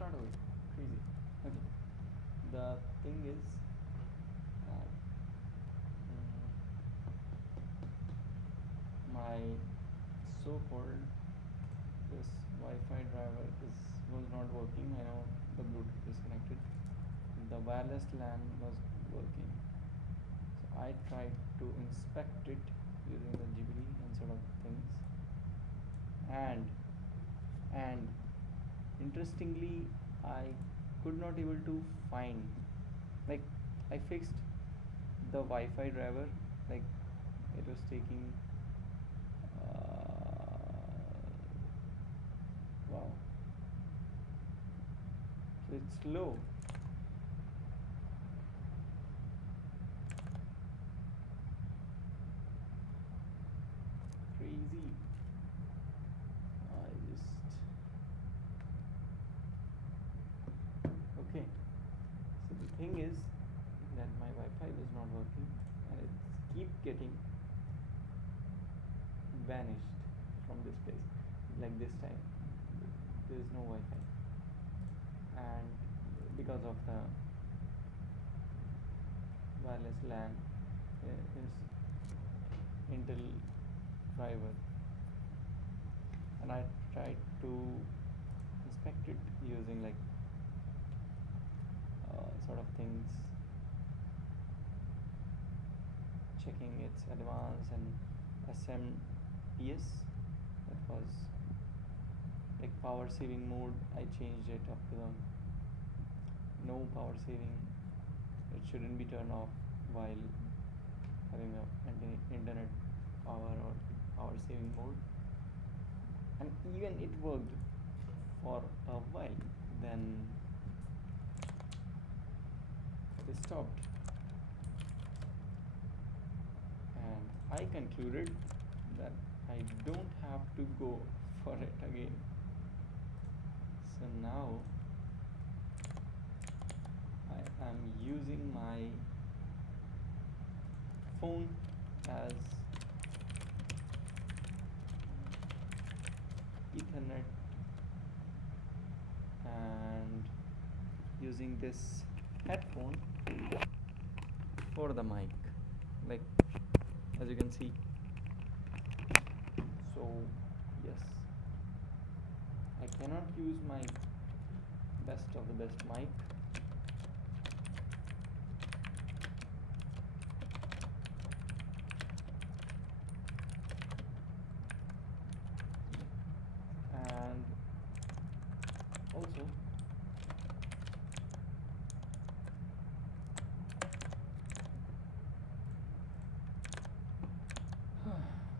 start away. Crazy. Okay. The thing is that my so-called this Wi-Fi driver was not working. I know the Bluetooth is connected. The wireless LAN was working. So I tried to inspect it using the GPD and sort of things. And interestingly, I could not able to find, like, I fixed the Wi-Fi driver, like it was taking wow, so it's slow. Crazy. I just okay. So the thing is that my Wi-Fi was not working and it keep getting vanished from this place. Like this time, there is no Wi-Fi, and because of the wireless LAN is Intel driver, and I tried to inspect it using like sort of things, checking its advance and SMPS. That was like power saving mode. I changed it up to the no power saving. It shouldn't be turned off while having a internet power or power saving mode, and even it worked for a while. Then it stopped, and I concluded that I don't have to go for it again. So now I am using my phone as Ethernet and using this headphone for the mic, like as you can see. So yes, I cannot use my best of the best mic, and also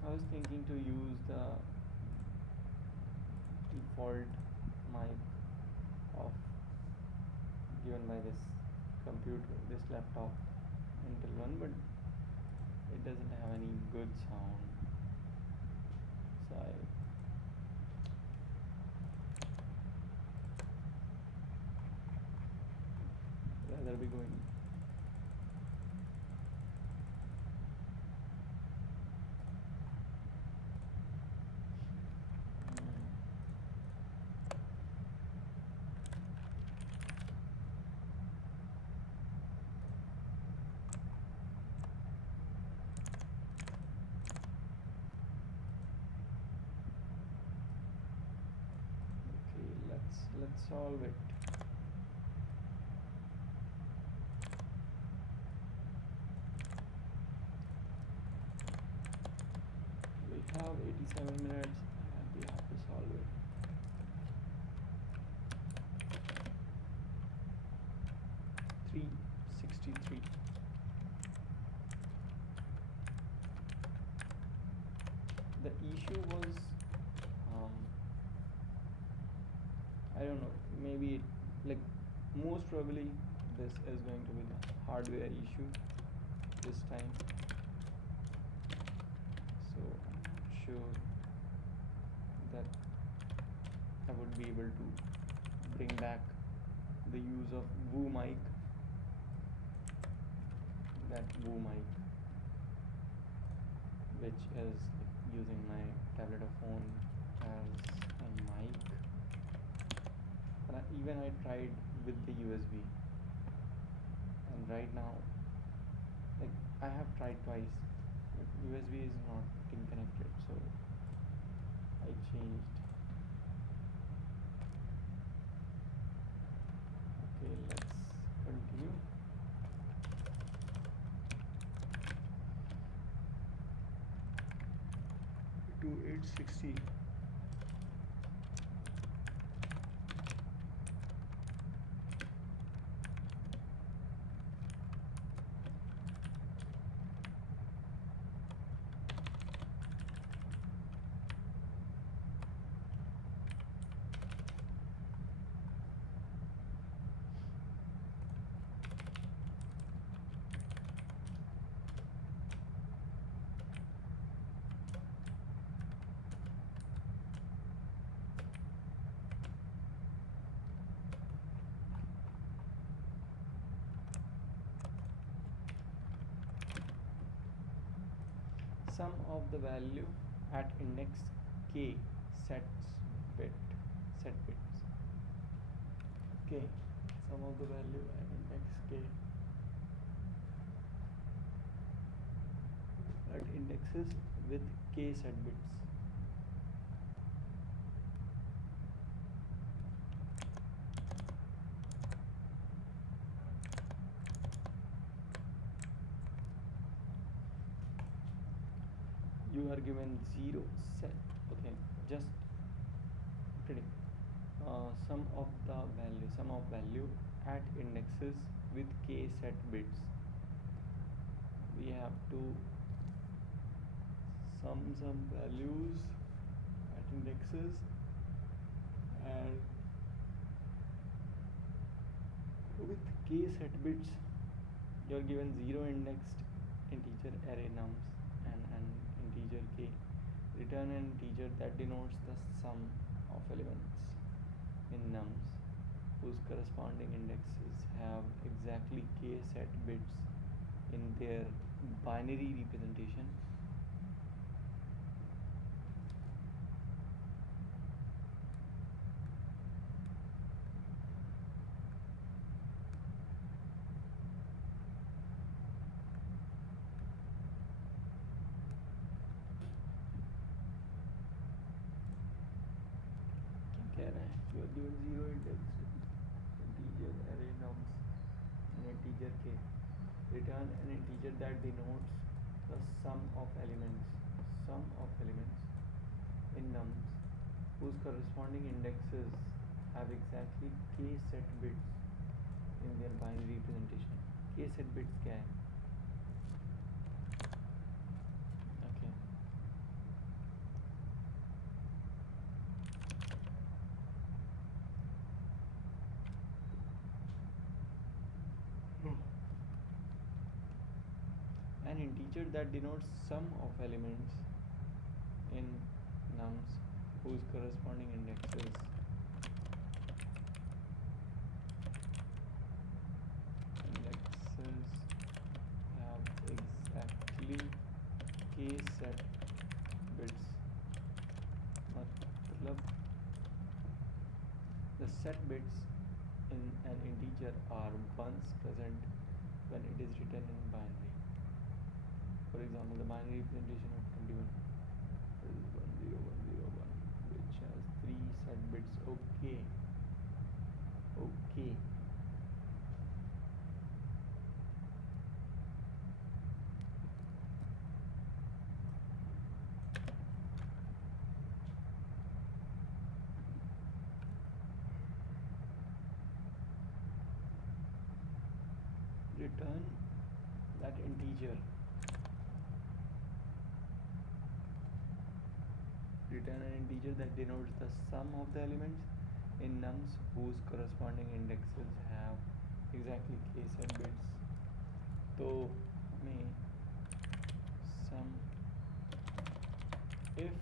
I was thinking to use the default mic of given by this computer, this laptop, Intel one, but it doesn't have any good sound. So I rather be going let's solve it. We have 87 minutes and we have to solve it. $363. The issue was I don't know, maybe like most probably this is going to be the hardware issue this time. So I'm not sure that I would be able to bring back the use of Woo mic, that Woo mic, which is using my tablet or phone as a mic. And even when I tried with the USB, and right now, like, I have tried twice, but USB is not getting connected, so I changed. Okay, let's continue. To 860. Sum of the value at index k set bits. Okay, sum of the value at index k at indexes with k set bits. You are given 0 set. Okay, just predict sum of value at indexes with k set bits. We have to sum some values at indexes, and with k set bits you are given 0 indexed integer array nums and an integer k. Return an integer that denotes the sum of elements in nums whose corresponding indexes have exactly k set bits in their binary representation. You are given 0 indexed integer array nums and integer k. Return an integer that denotes the sum of elements in nums whose corresponding indexes have exactly k set bits in their binary representation. K set bits क्या है? Okay. An integer that denotes sum of elements in nums whose corresponding indexes have exactly k set bits. मतलब the set bits in an integer are ones present when it is written in binary. For example, the binary representation of 21 is 10101, which has 3 set bits. Okay. Return that integer. Return an integer that denotes the sum of the elements in nums whose corresponding indexes have exactly k set bits. तो हमें sum if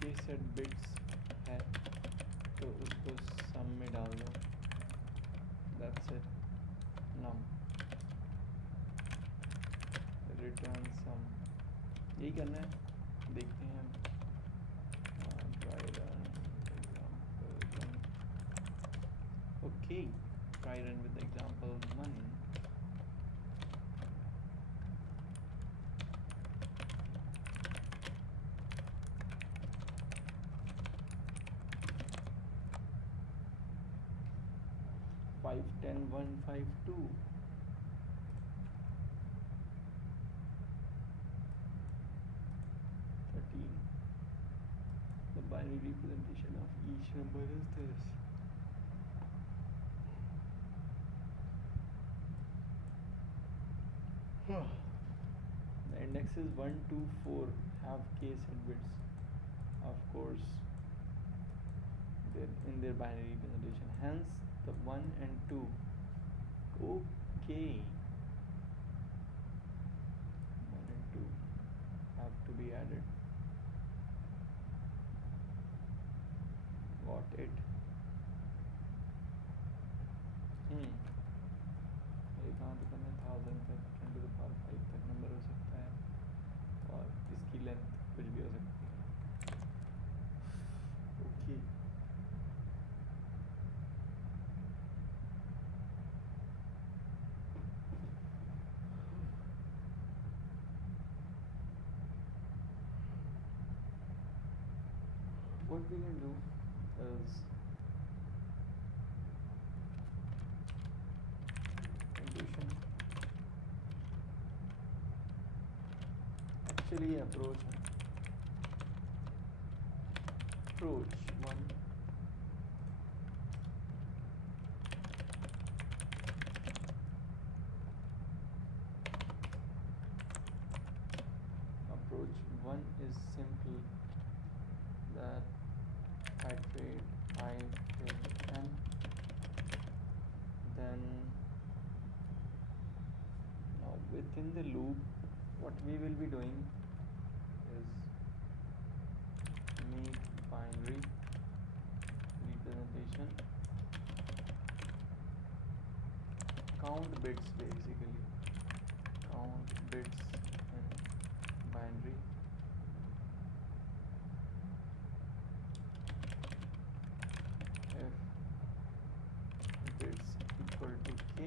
k set bits है तो उसको sum में डाल दो. That's it. Num return sum. यही करना है. देखते हैं try run example. Okay, try run with the example 1. Five, 10, 1, 5, 2. The binary representation of each number is this. The indexes 1, 2, 4 have k set bits. Of course, they're in their binary representation. Hence, the 1 and 2. Okay. 1 and 2 have to be added. Got it. ये कहाँ तक करना है? 1000 तक 10 to the power 5 तक number हो सकता है और इसकी लेंथ कुछ भी हो सकती है. Okay. What we can do is intuition. Actually, approach 1. Approach 1 is simple that iterate I till n, then now within the loop what we will be doing is make binary representation, count bits, basically count bits in binary. If bits equal to k,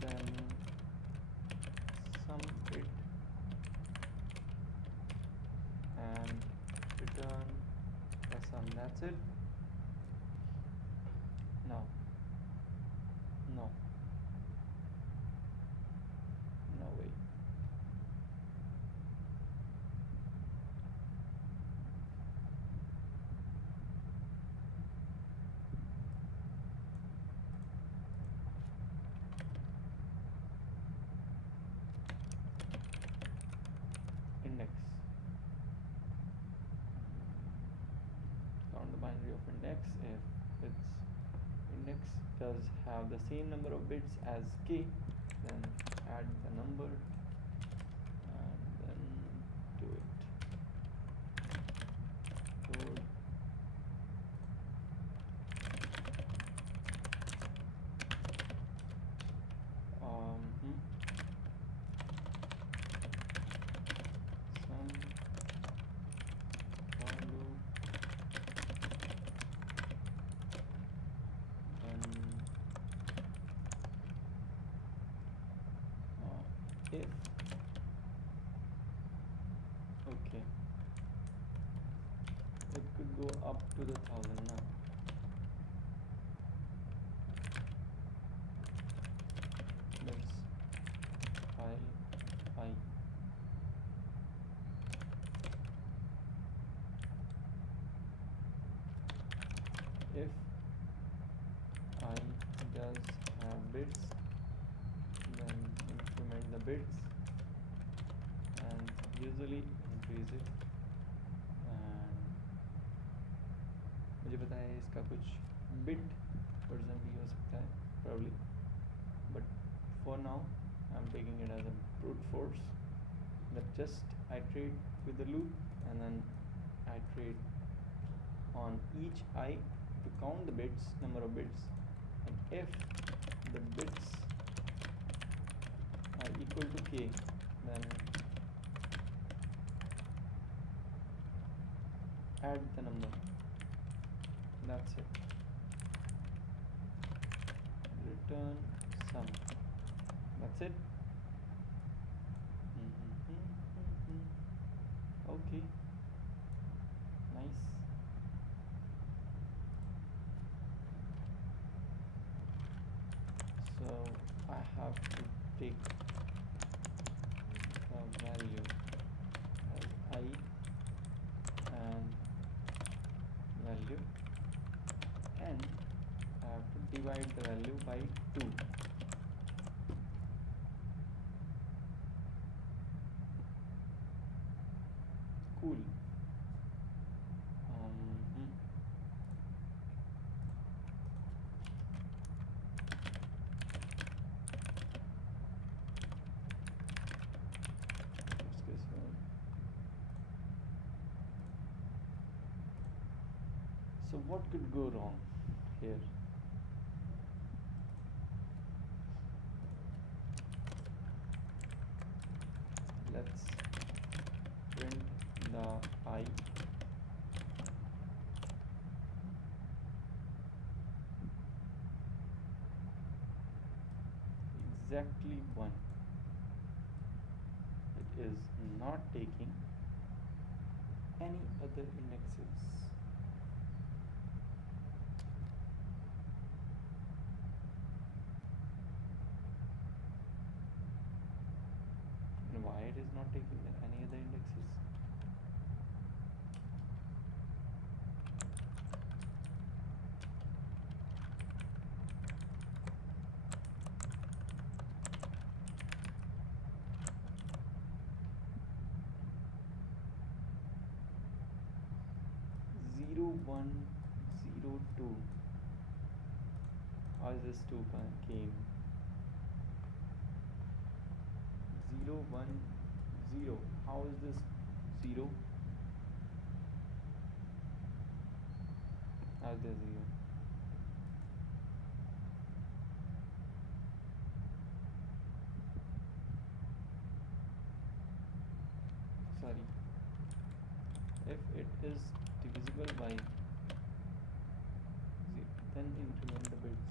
then sum it and return a sum. That's it. No, way. Index. Count the binary of index. If its index does have the same number of bits as k, then add the number and then do it. Code. Some for loop, then if okay, it could go up to the 1000 now. Let's file 5. If I does have bits, then increment the bits and usually increase it. And मुझे पता है इसका कुछ bit version भी हो सकता है probably, but for now I'm taking it as a brute force that just iterate with the loop and then iterate on each I to count the bits, number of bits, and if the bits are equal to k, then add the number. That's it. return sum. That's it. Okay, nice. So I have to take the value as I and value, and I have to divide the value by 2. Cool. Let's guess one. So what could go wrong here? Let's print the I. Exactly 1. It is not taking any other indexes. And why it is not taking any other indexes? 1, 0, 2. How is this 2 came? 0, 1, 0. How is this 0? How is there 0? Sorry. If it is divisible by 0, then increment the bits.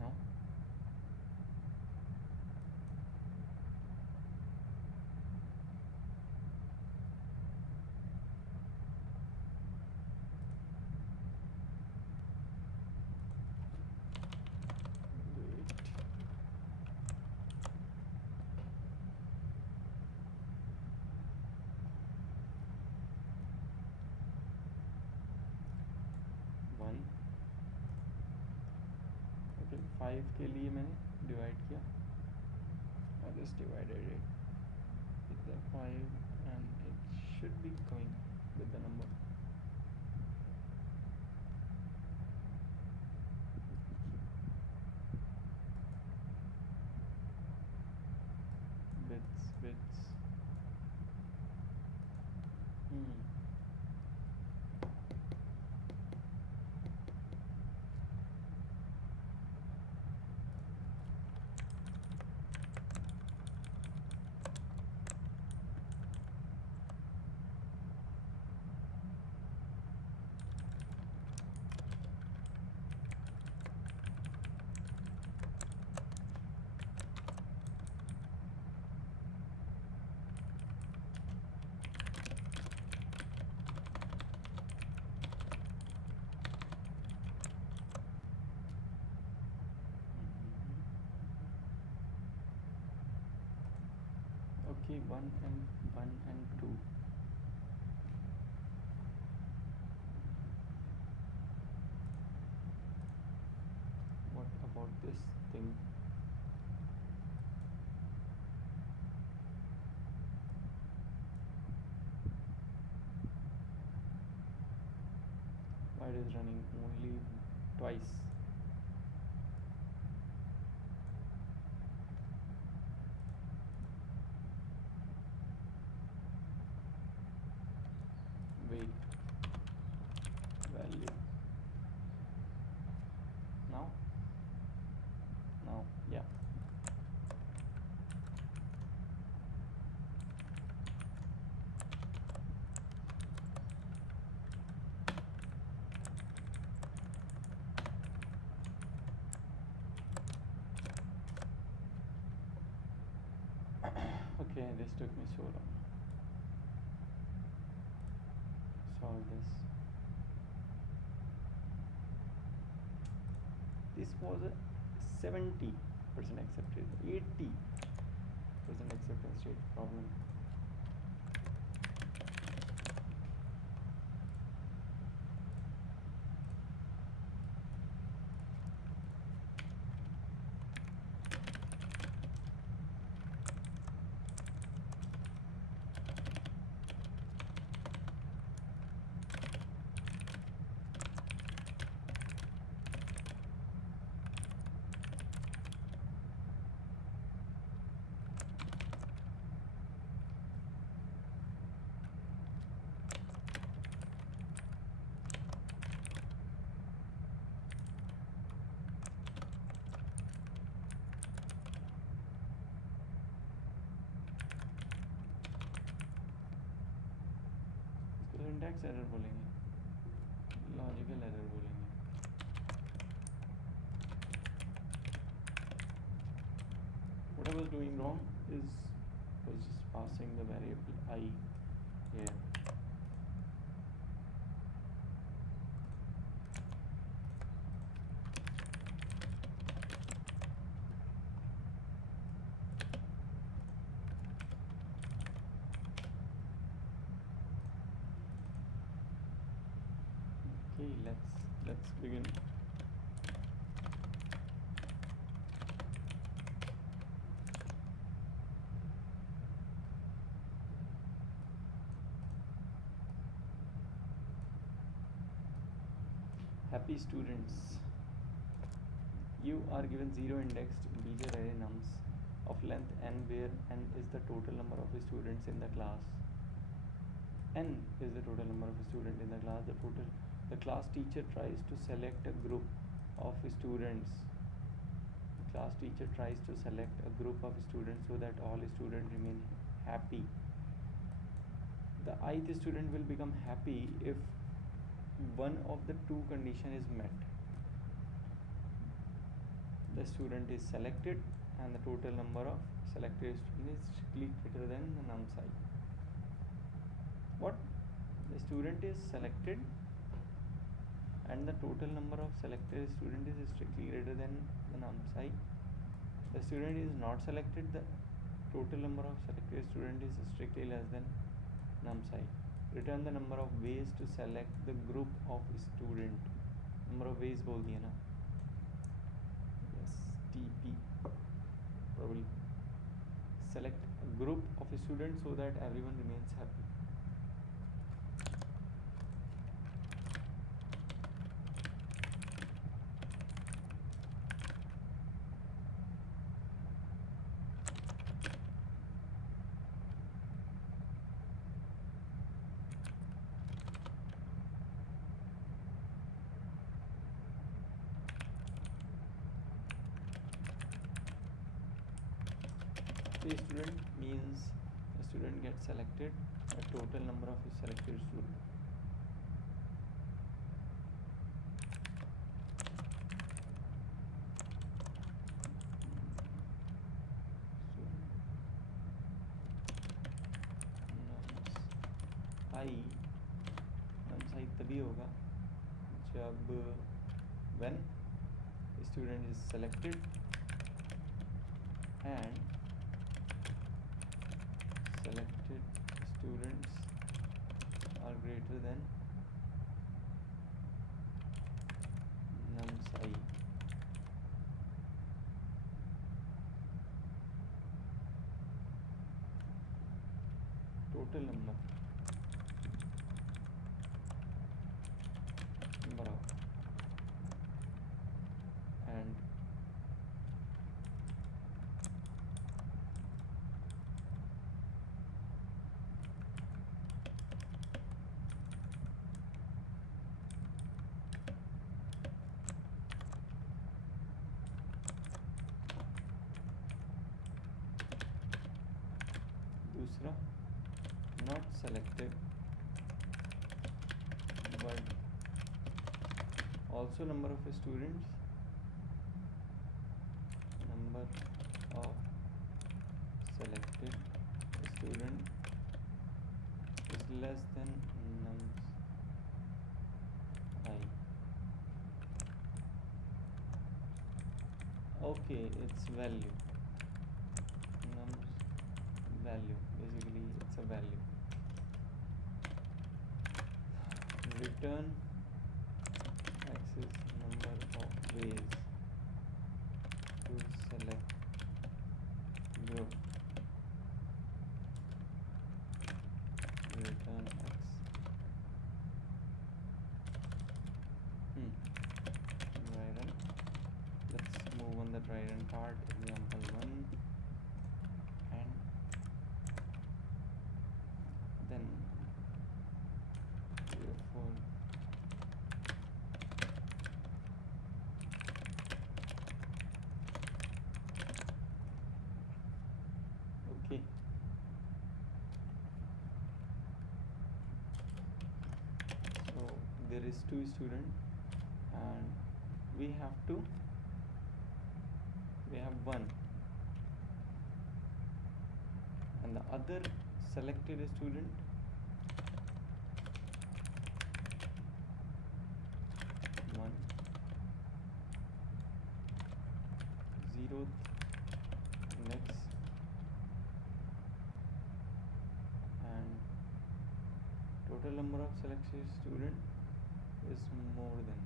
No? Wait. One. Okay, 5 के लिए मैंने divide किया. I just divided it with the 5 and it should be going with the number. Bits. Okay, 1 and 2. What about this thing? Why it is running only twice? Wait, value. Now, yeah. Okay, this took me so long. Solve this. This was a 70% accepted, 80% acceptance rate problem. Syntax error बोलेंगे, logical error बोलेंगे. What I was doing wrong was just passing the variable I here. Okay, let's begin. Happy students, you are given 0 indexed integer array nums of length n, where n is the total number of students in the class. N is the total number of students in the class. The class teacher tries to select a group of students. The class teacher tries to select a group of students so that all students remain happy. The ith student will become happy if one of the two condition is met. The student is selected and the total number of selected students is strictly greater than the num I. What? The student is selected and the total number of selected student is strictly greater than the num I. The student is not selected, the total number of selected student is strictly less than num I. Return the number of ways to select the group of student. Number of ways बोल दिया ना. Yes, TP. Probably select a group of students so that everyone remains happy. A student means a student gets selected, a total number of selected students. nums I तभी होगा जब when student is selected and selected students are greater than nums I. Total number of and दूसरा not selected but also number of students, number of selected then nums I. Okay, it's value. Nums value. Basically, it's a value. Return x is number of ways to select group. Return x. Dry run. Let's move on the dry run part. Example 1, and then 0, 4. Okay. So there is 2 students, and we have 1, and the other selected student one, 0th next, and total number of selected student is more than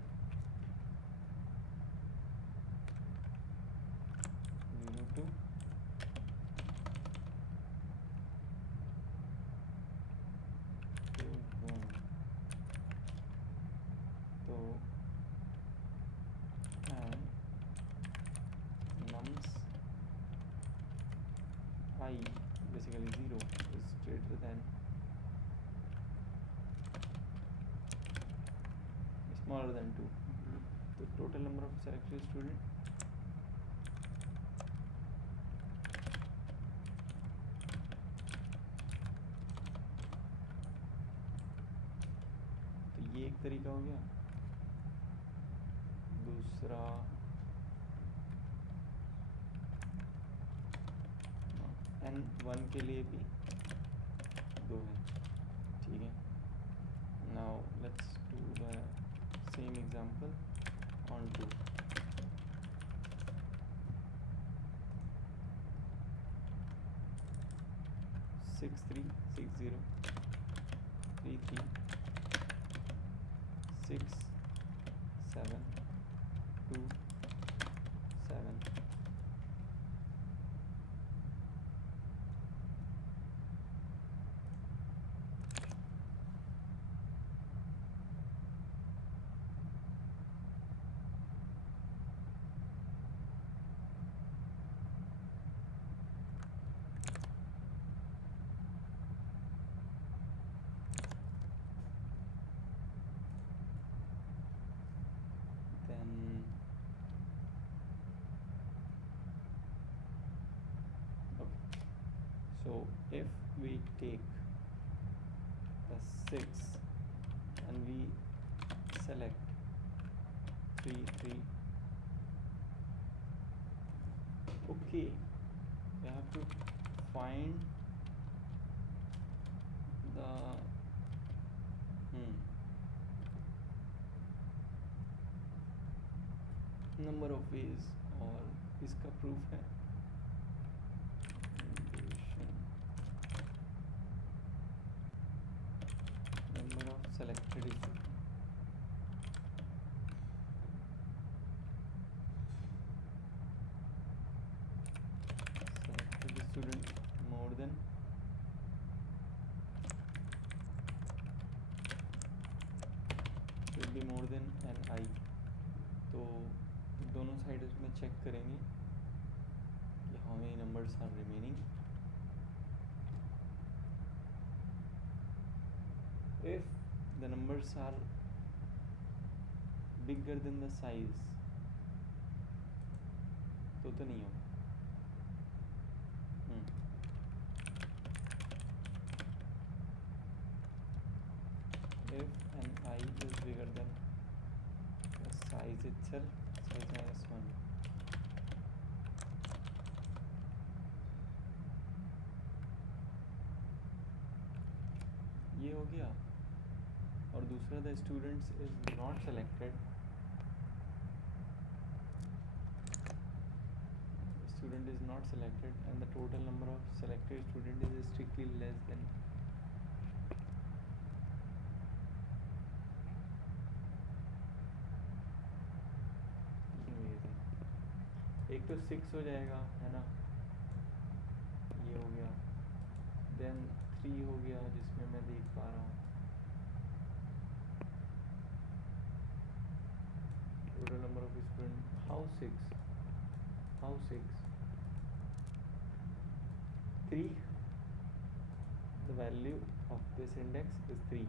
0 to 1. So and nums I, basically 0, is greater than smaller than 2. The total number of selected student तो ये एक तरीका हो गया. दूसरा n1 के लिए भी 2 है. ठीक है. Now let's do the same example on 2. 6 3 6 0 3 3 6 7 2 7. So if we take the 6 and we select 3 3, okay, we have to find the number of ways, और इसका proof है number of selected students. Selected student more than should be more than an I. तो दोनों side में check करेंगे कि how many numbers are remaining. If the numbers are bigger than the size, तो नहीं होगा. If an I is bigger than the size itself, size -1, ये हो गया. और दूसरा the students is not selected. Student is not selected and the total number of selected student is strictly less than. एक तो 6 हो जाएगा है ना, ये हो गया. देन 3 हो गया जिसमें मैं देख पा रहा हूँ total number of student. How 6? How 6? 3. The value of this index is 3.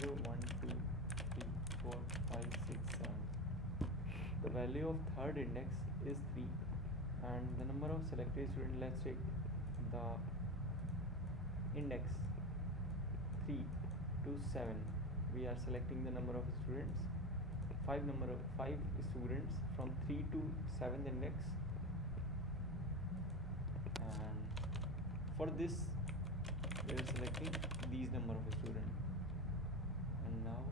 0, 1, 2, 3, 4, 5, 6, 7. The value of third index is 3 and the number of selected students, let's take the index 3 to 7. We are selecting the number of students, 5 students from 3 to 7th index, and for this we are selecting these number of students. And now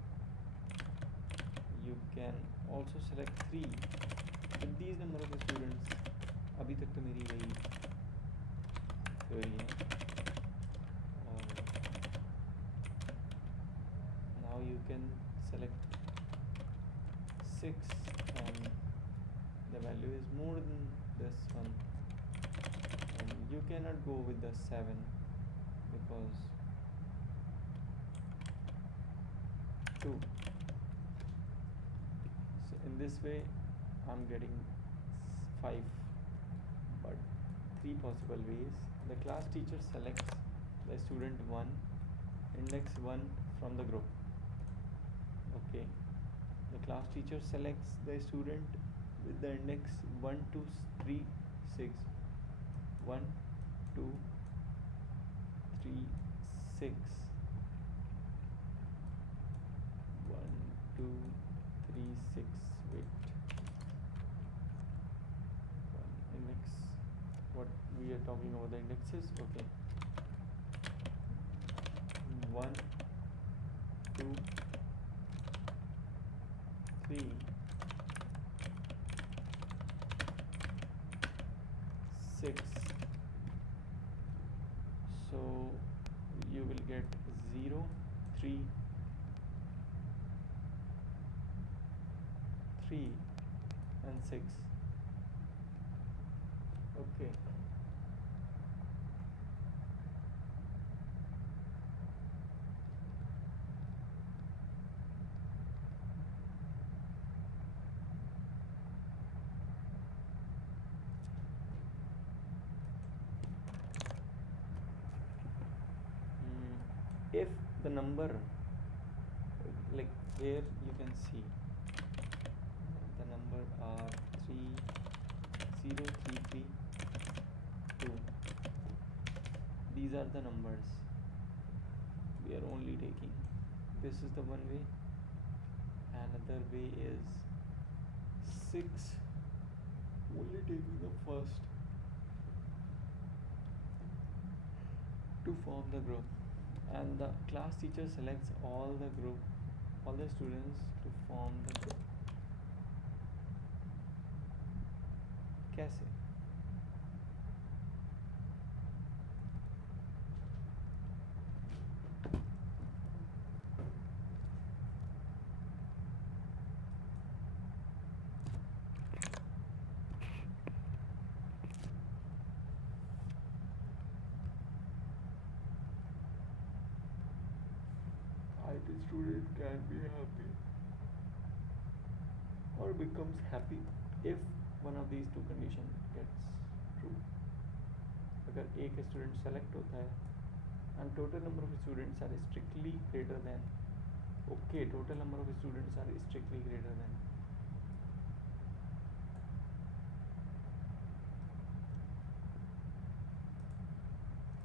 you can also select 3 with these number of students. अभी तक तो मेरी वही theory है. और now you can select 6 and the value is more than this one, and you cannot go with the 7 because 2. So in this way I'm getting 5, but 3 possible ways. The class teacher selects the student 1, index 1 from the group. Okay, the class teacher selects the student with the index 1, 2, 3, 6. 1, 2, 3, 6. 1, 2, 3, 6. Wait. Index. What we are talking about the indexes. Okay. 1, 2, 3, 6. So you will get 0, 3, 3 and 6. Okay. If the number, like here you can see the number are 3, 0, 3, 3, 2. These are the numbers we are only taking. This is the one way. Another way is 6, only taking the first to form the group, and the class teacher selects all the students to form the group. कैसे? IT student can be happy or becomes happy if one of these two conditions gets true. अगर एक student select होता है and total number of students are strictly greater than, okay, total number of students are strictly greater than,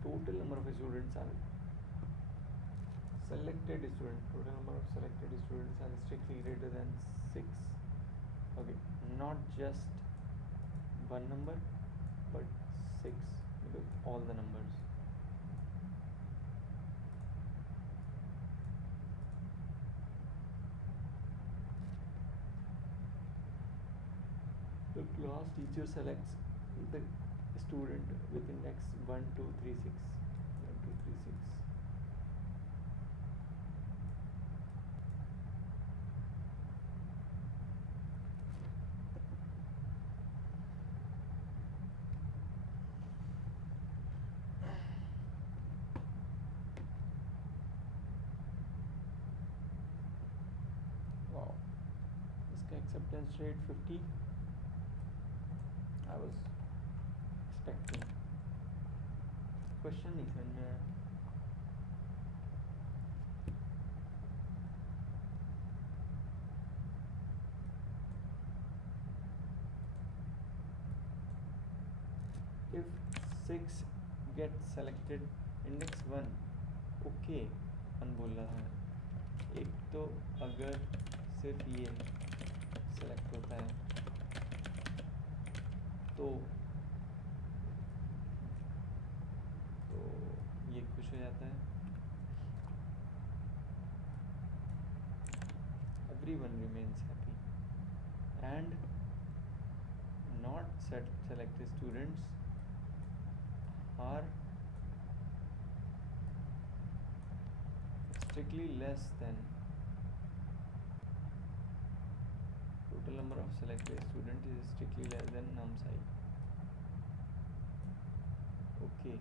total number of students are selected students, total number of selected students are strictly greater than 6. Okay, not just one number but 6, because all the numbers. The class teacher selects the student with index 1, 2, 3, 6. 1, 2, 3, 6. Wow. इसका acceptance rate 50. I was expecting. Question नहीं समझ में आया. If 6 gets selected, index 1, okay, 1 बोल रहा है. एक तो अगर सिर्फ ये सेलेक्ट होता है तो ये खुश हो जाता है. Everyone remains happy and not selected students are strictly less than total number of selected students is strictly less than num psi. Okay.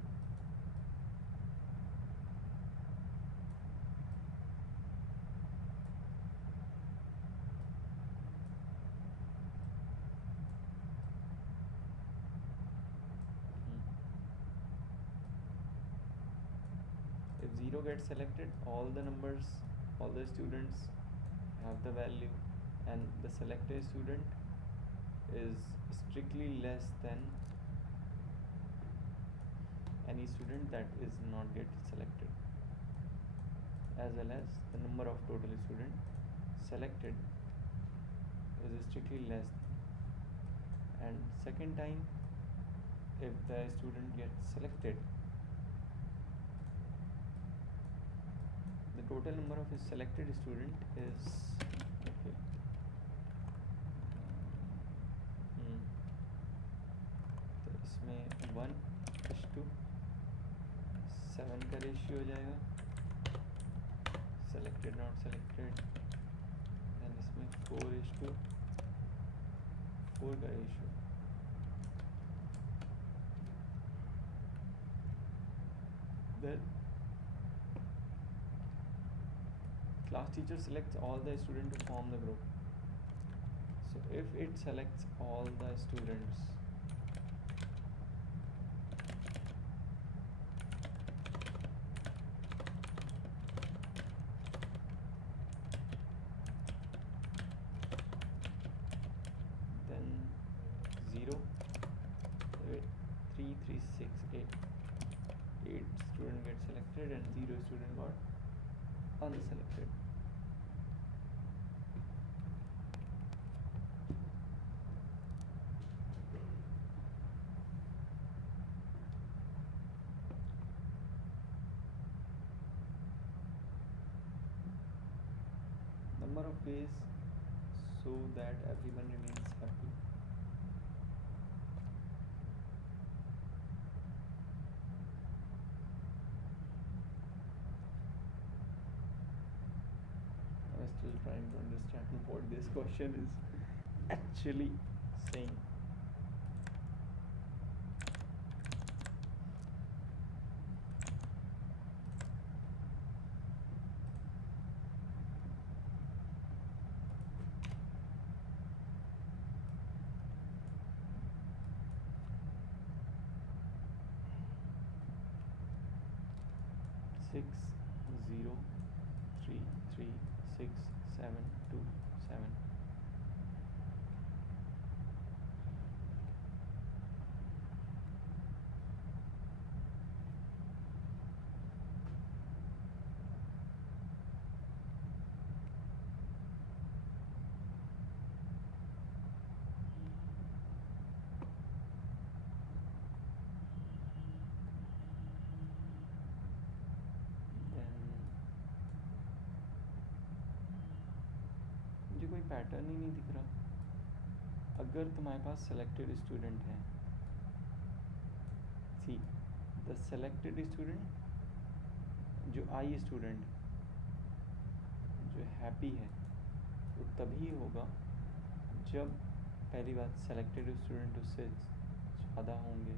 If 0 gets selected, all the students have the value, and the selected student is strictly less than any student that is not get selected, as well as the number of total student selected is strictly less. And second time, if the student gets selected, the total number of his selected student is okay. तो इसमें 1:7 का ratio हो जाएगा. Selected not selected. Then इसमें 4:4 का ratio. Then class teacher selects all the students to form the group. So if it selects all the students, then 0, 3, 3, 6, 8 student get selected and 0 student got unselected. Number of ways so that everyone remains happy. I'm still trying to understand what this question is actually saying. Six, 0, 3, 3, 6, 7, 2, 7. मुझे कोई pattern ही नहीं दिख रहा. अगर तुम्हारे पास selected student है, see the selected student, जो I student जो हैप्पी है वो तभी होगा जब पहली बात सेलेक्टेड स्टूडेंट उससे ज़्यादा होंगे,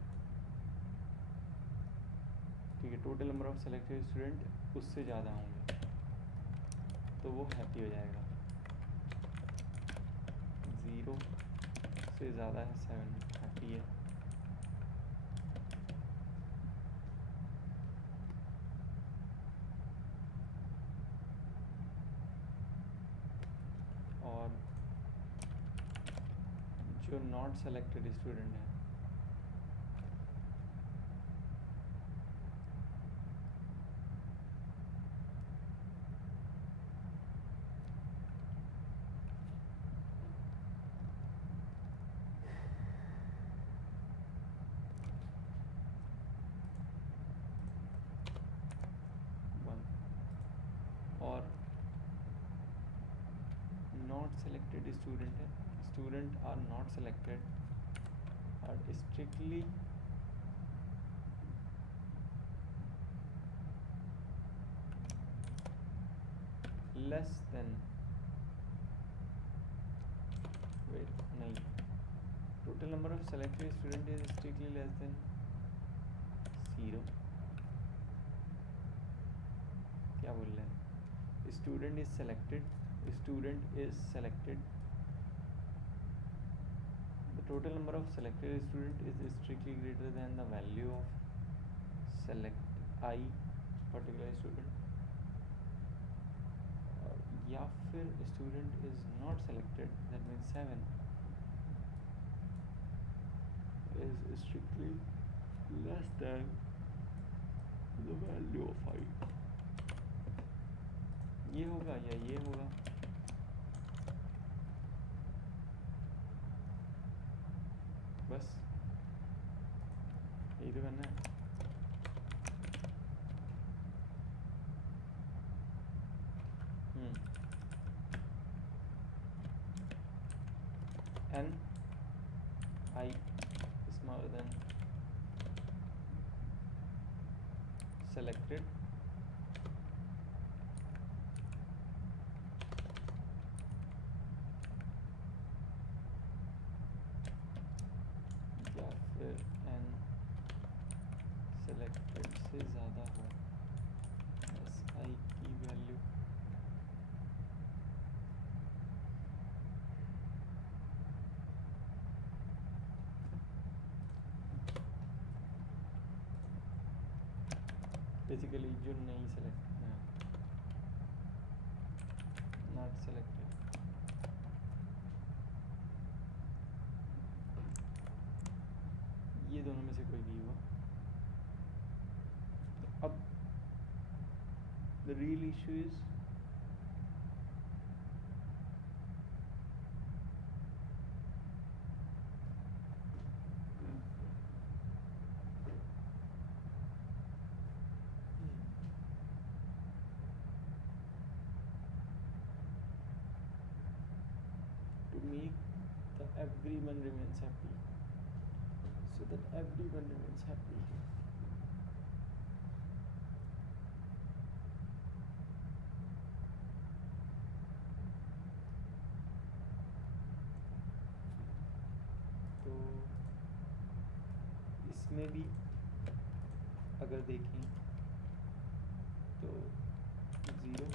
ठीक है, total number of selected student उससे ज़्यादा होंगे तो वो हैप्पी हो जाएगा। 0 से ज़्यादा है 7, हैप्पी है। और जो नॉट सेलेक्टेड स्टूडेंट है, और नॉट सेलेक्टेड स्टूडेंट है, student are not selected are strictly less than, wait नहीं, total number of selected student is strictly less than 0। क्या बोल रहे हैं? Student is selected, student is selected, the total number of selected student is strictly greater than the value of select I particular student, या फिर student is not selected, that means 7 is strictly less than the value of I। ये होगा या ये होगा? बस यही तो करना है। n I smaller than selected या फिर n selected से ज़्यादा हो एस आई की वैल्यू। बेसिकली जो नहीं सेलेक्ट नॉट सेलेक्टेड, ये दोनों में से कोई भी हुआ। अब the real issue is to make the everyone remains happy, so that everyone remains happy. तो इसमें भी अगर देखें तो 0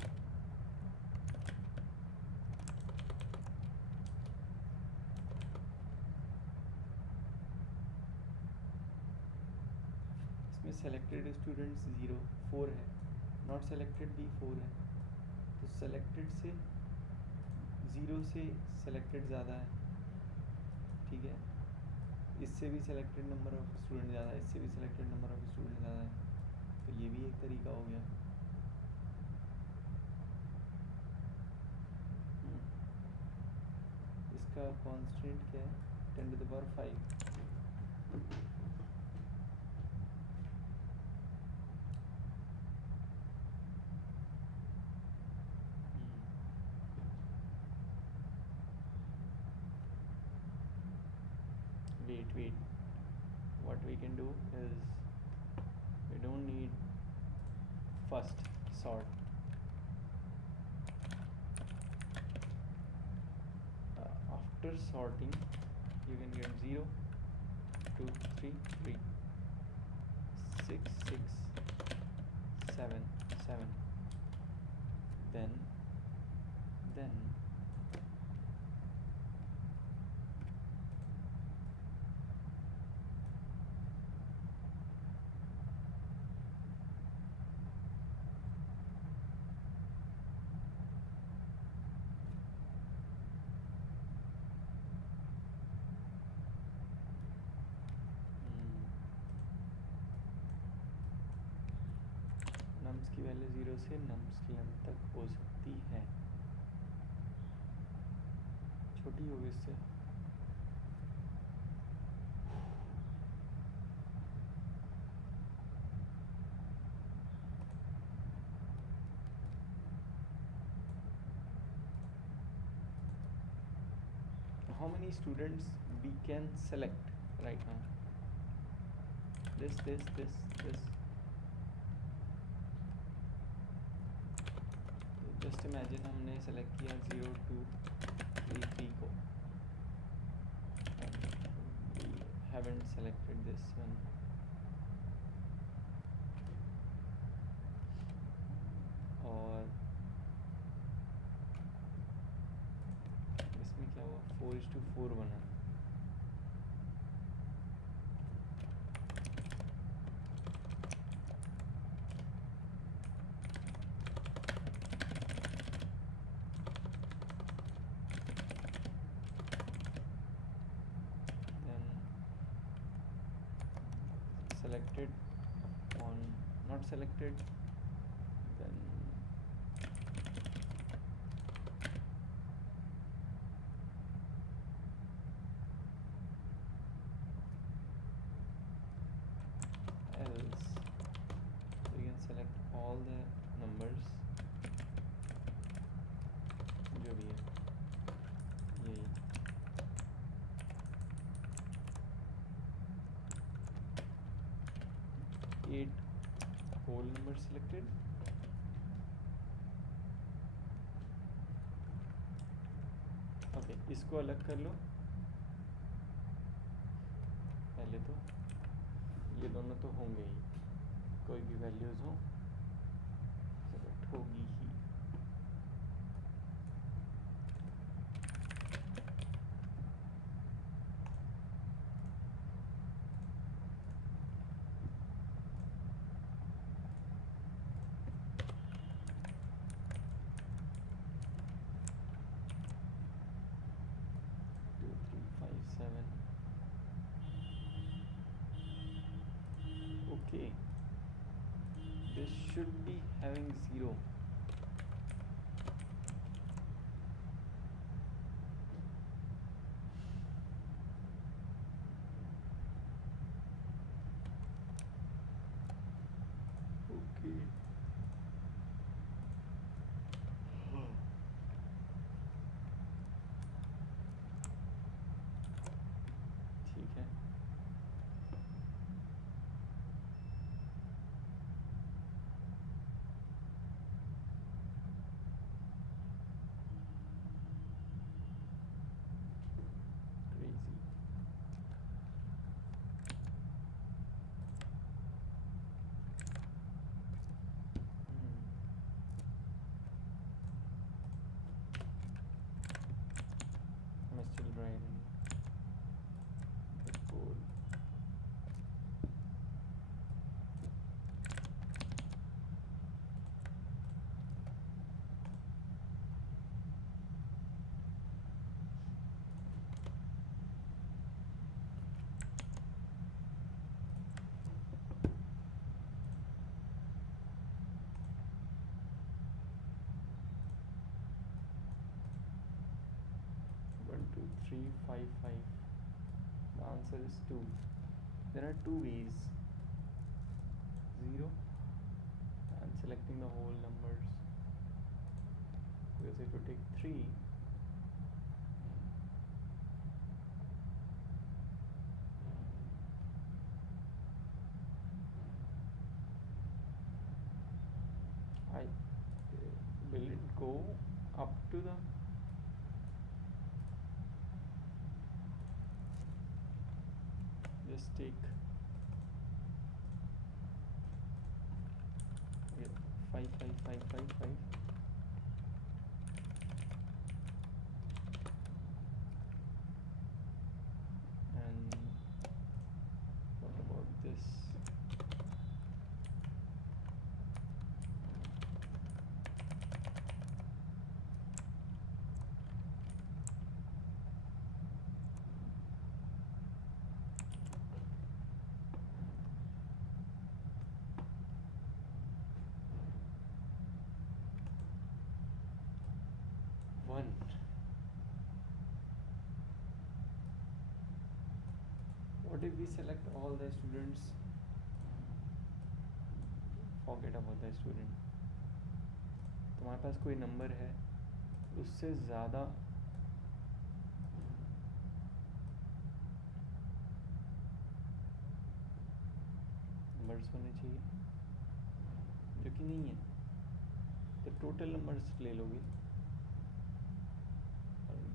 इसमें सेलेक्टेड स्टूडेंट्स 0 4 है, नॉट सेलेक्टेड भी 4 है, तो सेलेक्टेड से 0 से सेलेक्टेड ज़्यादा है, ठीक है, इससे भी सेलेक्टेड नंबर ऑफ स्टूडेंट ज़्यादा है, इससे भी सेलेक्टेड नंबर ऑफ स्टूडेंट ज़्यादा है, तो ये भी एक तरीका हो गया। इसका कांस्टेंट क्या है? 10 to the power 5। wait. What we can do is, we don't need first sort. After sorting, you can get 0, 2, 3, 3, 6, 6, 7, 7. Then nums की वैल्यू 0 से नम्स की m तक हो सकती है, छोटी होगी इससे। How many students we can select right now? This. Just imagine हमने select किया 0, 2, 3, 3 को, and we haven't selected this one. और इसमें क्या हुआ, 4:4 बना। Selected on not selected, then else we can select all the numbers जो भी है, यही 8 whole number selected. ओके, इसको अलग कर लो पहले, तो ये दोनों तो होंगे ही, कोई भी वैल्यूज हो सेलेक्ट होगी ही। Okay, this should be having 0. Okay. ठीक है, crazy. I'm still writing the code. One, two, three, 5, 5. The answer is 2. There are two ways: 0 and selecting the whole numbers. Because if you take 3, I will it go up to the just take 5 5 5 5 5 and what about this? One. What if we select all the students? Forget about the student. तुम्हारे पास कोई number है उससे ज़्यादा numbers होने चाहिए जो कि नहीं है, तो टोटल नंबर्स ले लोगे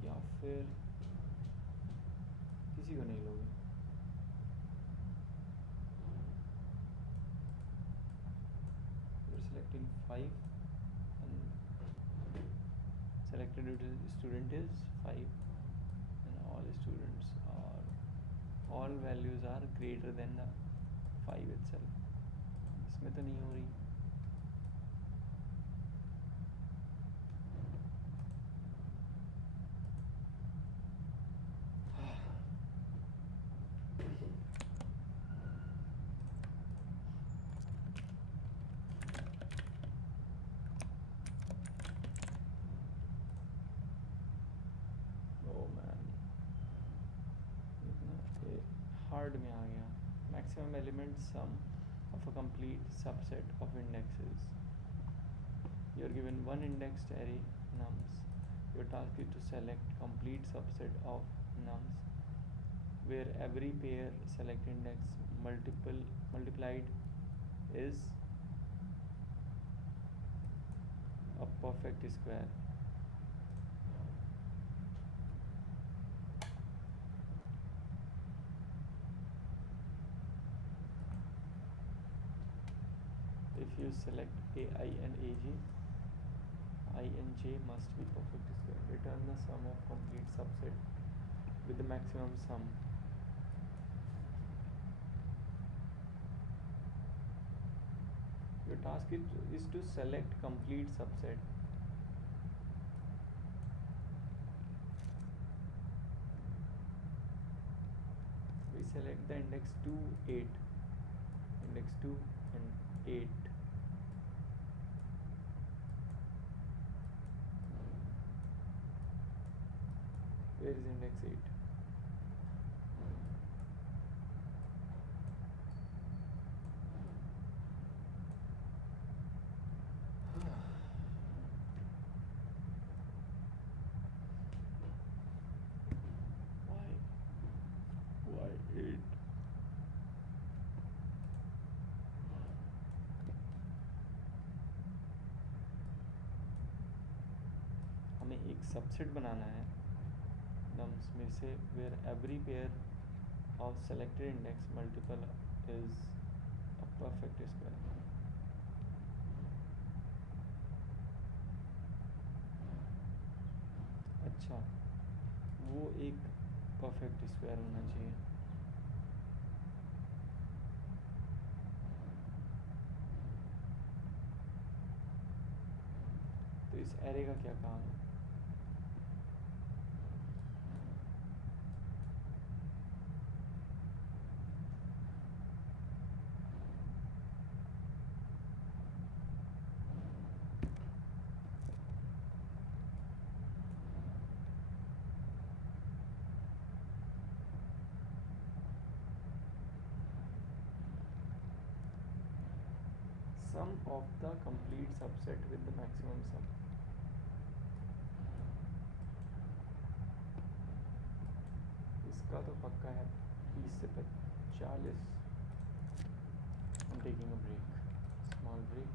या फिर किसी को नहीं लोगे. You're selecting 5 and selected student is 5 and all students are, all values are greater than the 5 itself. इसमें तो नहीं हो रही. Hard में आ गया. Maximum element sum of a complete subset of indexes. You are given one indexed array nums. Your task is to select complete subset of nums where every pair select index multiplied is a perfect square. If you select AI and AJ, I and J must be perfect square. Return the sum of complete subset with the maximum sum. Your task is to select complete subset. We select the index 2, 8. Index 2 and 8. Where is index 8? Why 8? हमें एक subset बनाना है nums में से where every pair of selected index multiple is a perfect square. अच्छा, वो एक perfect square होना चाहिए. तो इस array का क्या काम है? Sum of the complete subset with the maximum sum. इसका तो पक्का है 20 से 40. I'm taking a break, small break.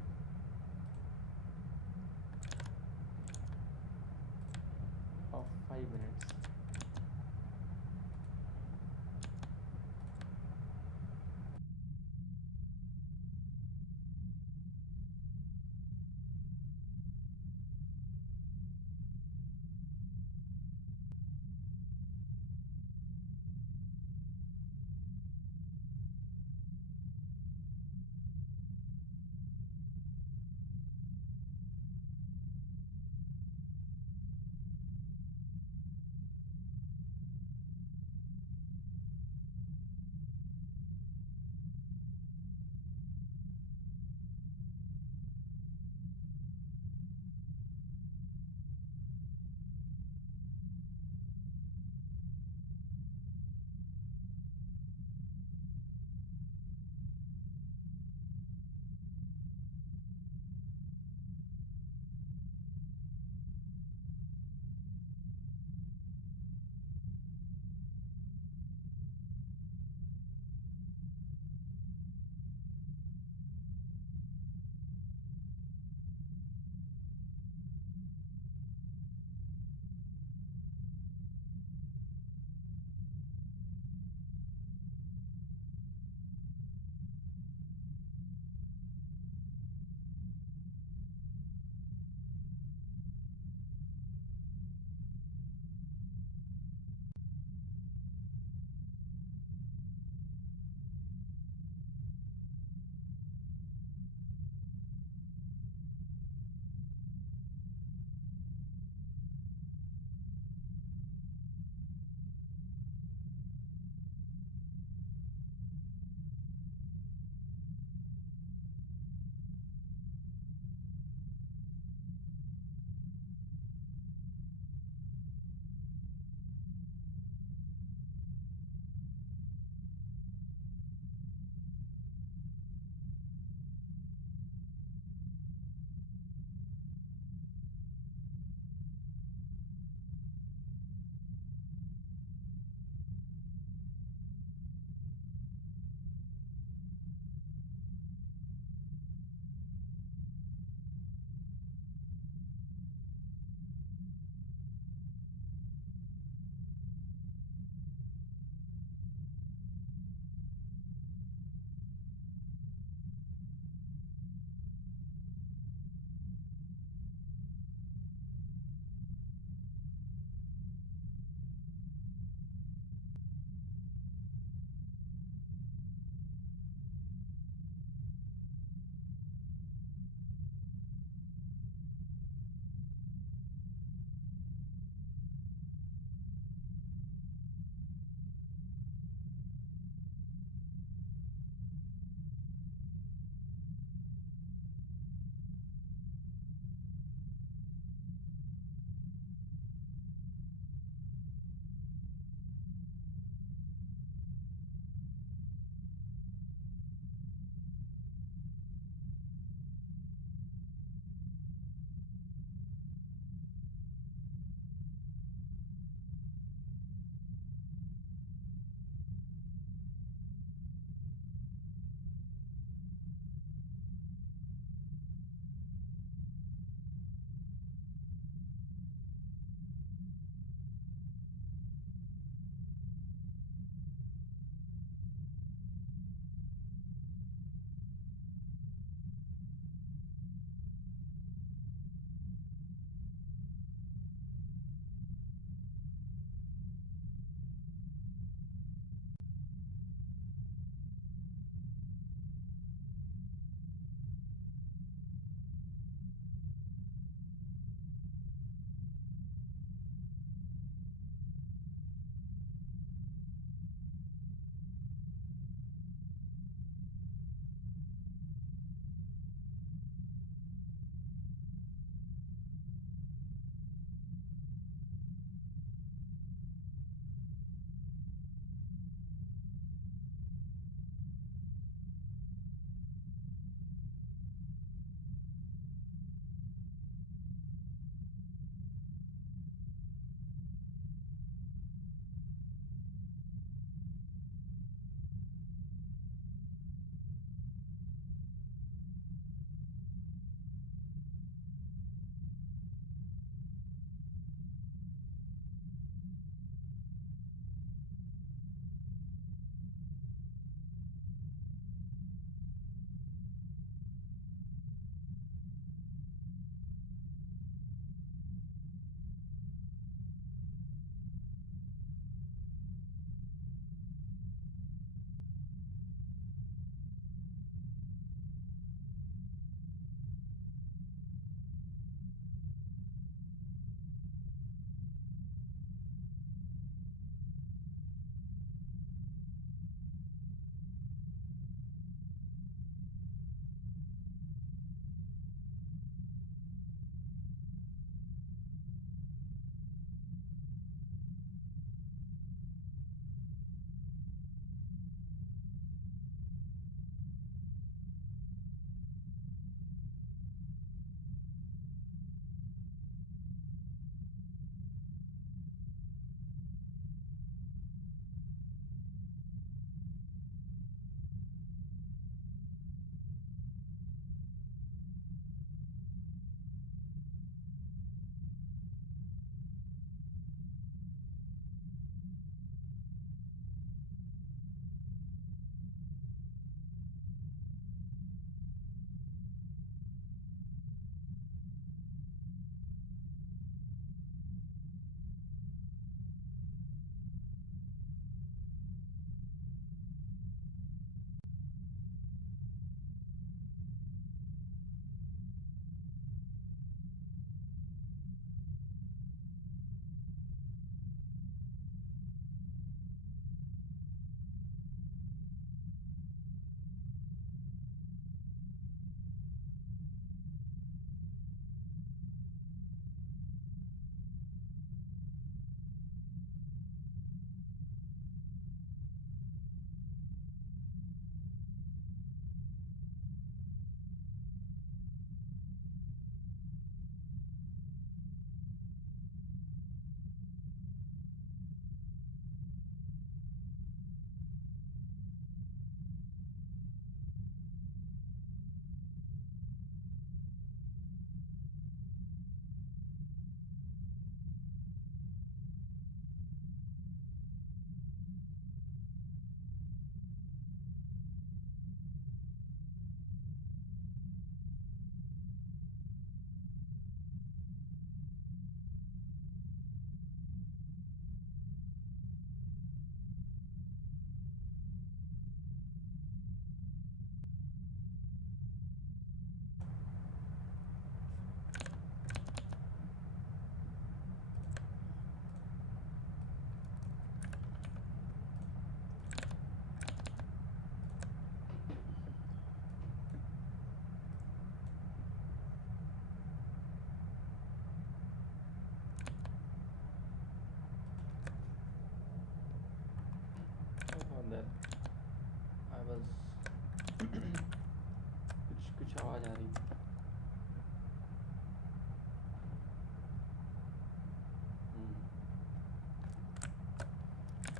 आवाज़ आ रही थी।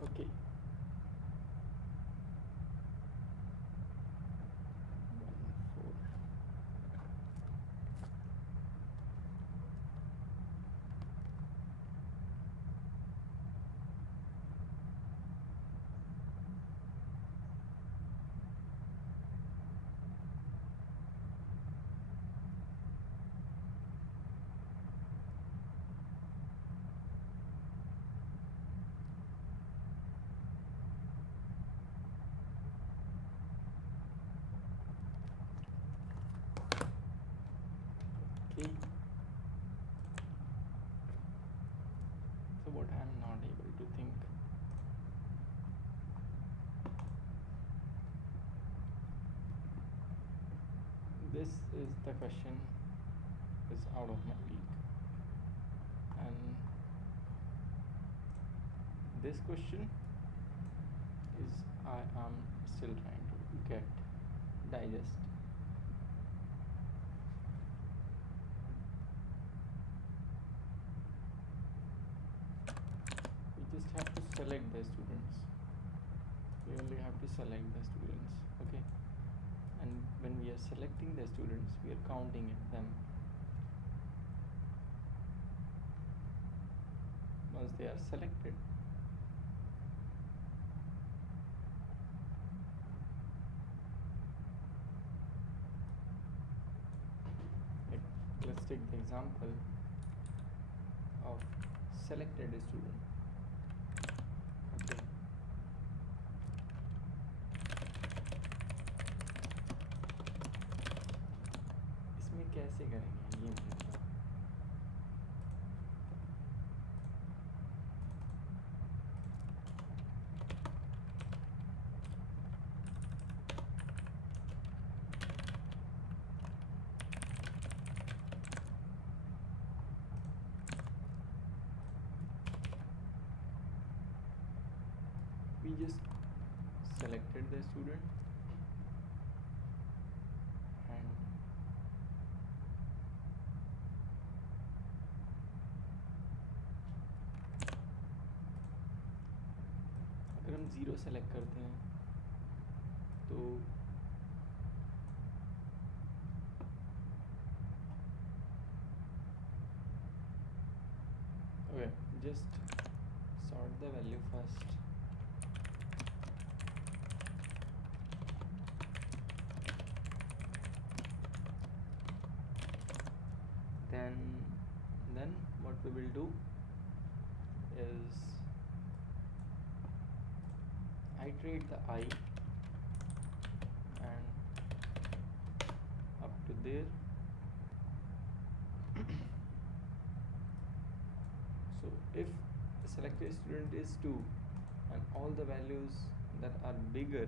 Okay, okay. So what I am not able to think. This is the question is out of my league, and this question is I am still trying to digest. We just have to select the students. We only have to select the students, okay? And when we are selecting the students, we are counting them. Once they are selected, let's take the example of selected student. Okay. इसमें कैसे करेंगे ये मुझे बताओ। We just selected the student and अगर हम 0 select करते हैं तो okay, just sort the value first. Then what we will do is iterate the I and up to there. So if the selected student is 2 and all the values that are bigger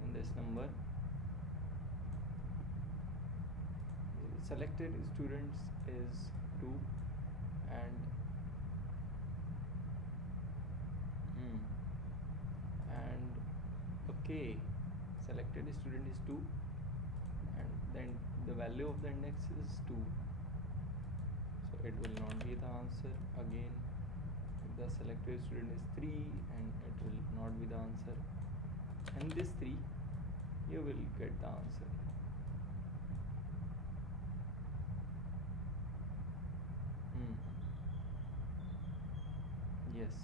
than this number, selected students is 2 and okay, selected student is 2 and then the value of the index is 2, so it will not be the answer. Again, if the selected student is 3 and it will not be the answer, and this 3 you will get the answer. Yes,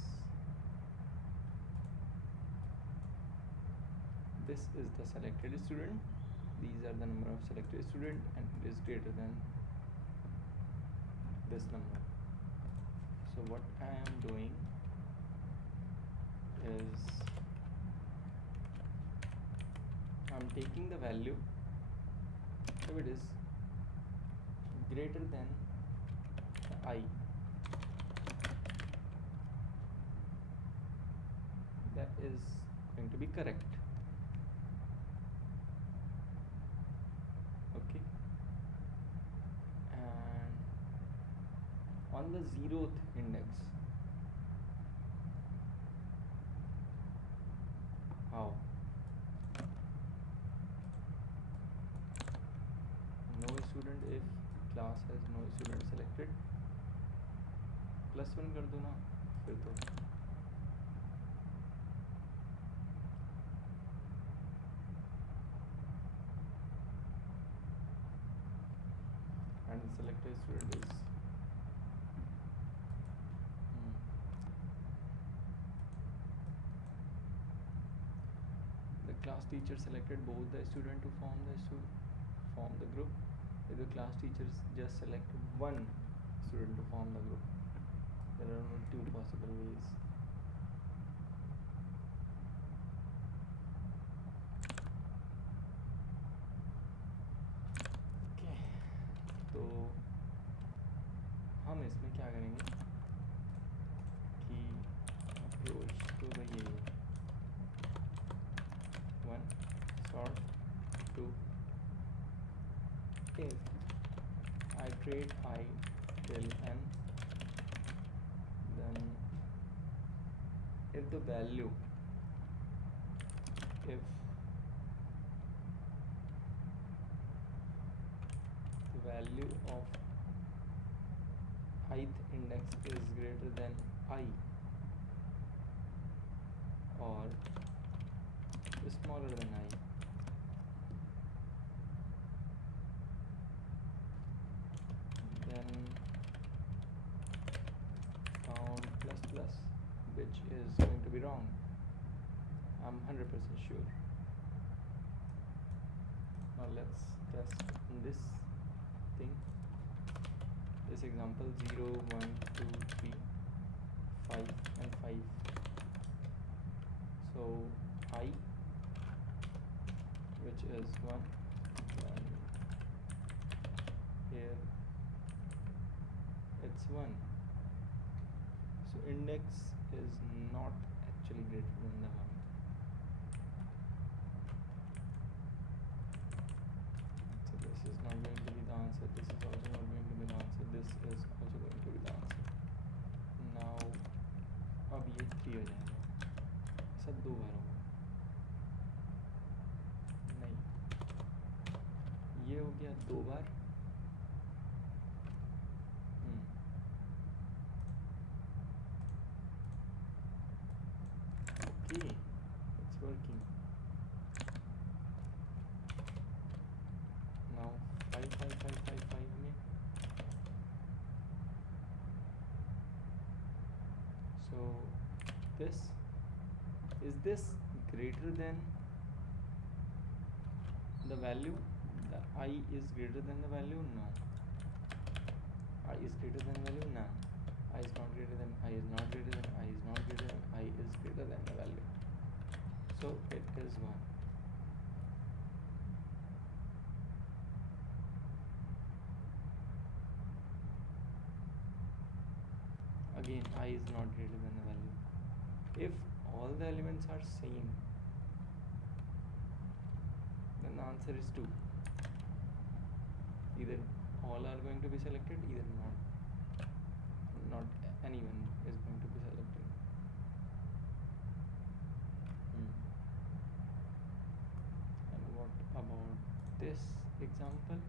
this is the selected student, these are the number of selected student, and it is greater than this number. So what I am doing is I am taking the value if it is greater than the I, that is going to be correct. Okay, and on the 0th index, how class has no student selected, +1 कर दो ना फिर तो। and the selected student is the class teacher selected both the student to form the group. If the class teachers just select one student to form the group, there are only two possible ways. Okay, तो हम इसमें क्या करेंगे कि approach तो भाई ये 1 sort 2 if iterate I till n, then if the value of ith index is greater than I or smaller than I, then count plus plus, which is going to be wrong. I'm 100% sure. Now let's test this thing. This example 0 1 2 3 5 and 5. So I, which is 1, then here it's 1. So index is not actually greater than the 1. So this is not going to be the answer. This is also not going to be the answer. This is also going to be the answer. Now अब ये 3 हो जाएगा, ऐसा 2 बार होगा, नहीं ये हो गया 2 बार। Okay, it's working. Now 5 5 5 5 5 में, so this greater than the value, the I is greater than the value? No. I is greater than the value? No. I is not greater than, I is not greater than, I is not greater than, I is greater than the value. So it is 1. Again, I is not greater than the value. If all the elements are same, then the answer is 2. Either all are going to be selected, either not anyone is going to be selected. And what about this example?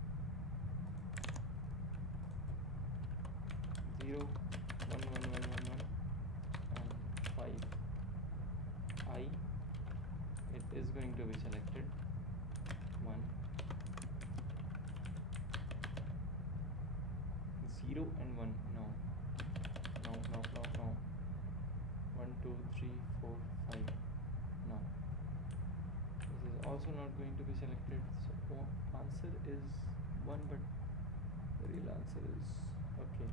0 1 1 1 1 1 and 5 I, it is going to be selected 1 0 and 1. No 1 2 3 4 5. No, this is also not going to be selected. So answer is 1, but the real answer is okay.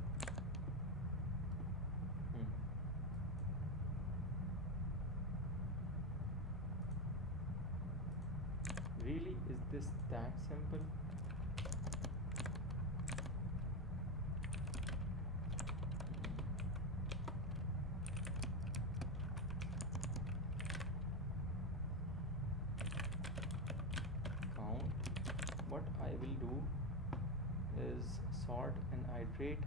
Really, is this that simple? Count. What I will do is sort and iterate,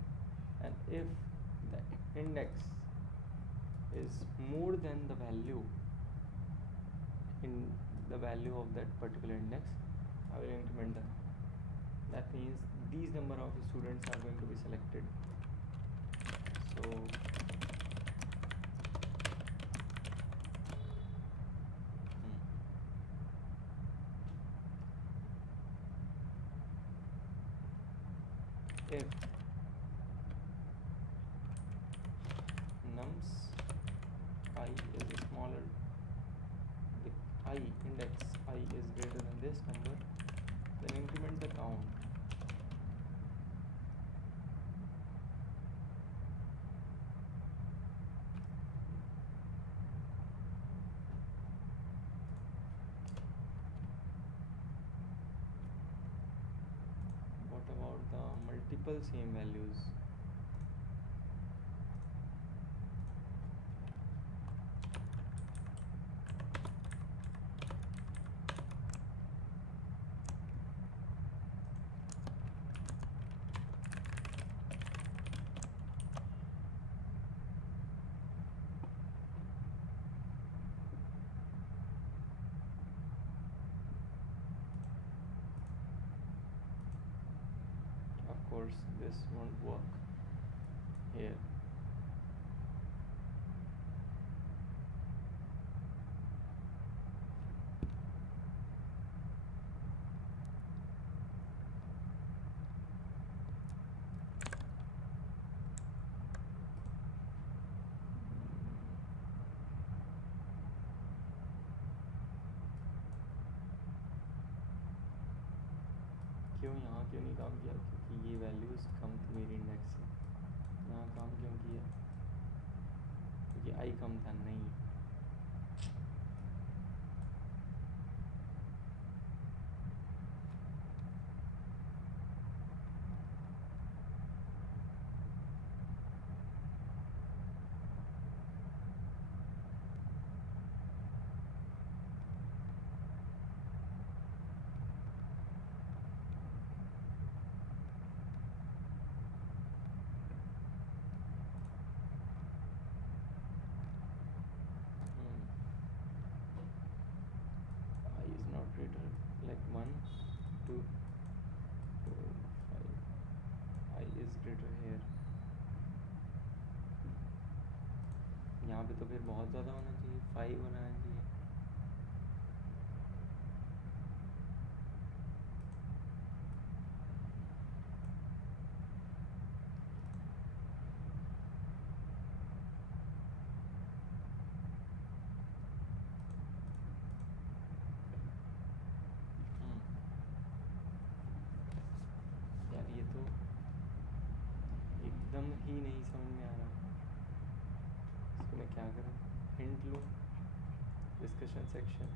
and if the index is more than the value in the value of that particular index, I will increment that. That means these number of students are going to be selected. So if nums I is smaller, if I index I is greater than this number, then increment the count. What about the multiple same values? Of course, this won't work here. क्यों यहाँ क्यों नहीं काम किया? क्योंकि ये values कम थी मेरी इंडेक्स से। यहाँ काम क्यों किया? क्योंकि आई कम था। नहीं, I is not greater, like 1 2 4 5, I is greater here. यहाँ पे तो फिर बहुत ज़्यादा होना चाहिए, 5 होना चाहिए। यार ये तो एकदम ही नहीं समझ में आ रहा, इसको मैं क्या करूँ? हिंट लूँ? Discussion section.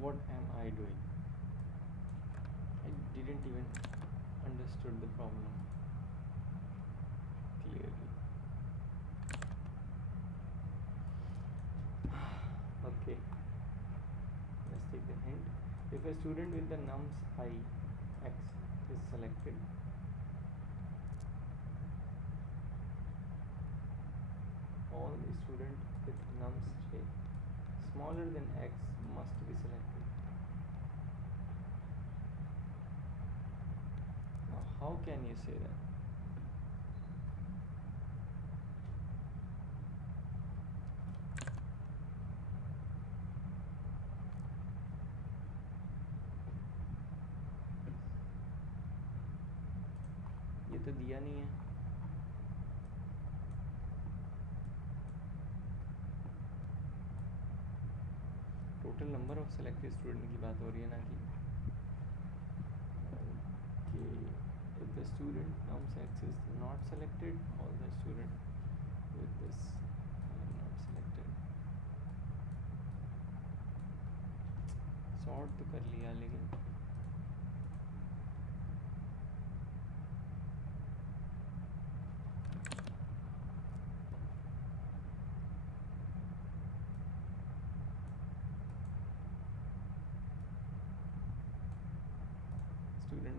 What am I doing? I didn't even understood the problem clearly. Okay, let's take the hint. If a student with the nums I x is selected, all the students with nums j smaller than x must be selected. Now, how can you say that? ये तो दिया नहीं है। Total number of selected student की बात हो रही है ना कि if the student nums x is not selected, all the student with this are not selected. Sort तो कर लिया लेकिन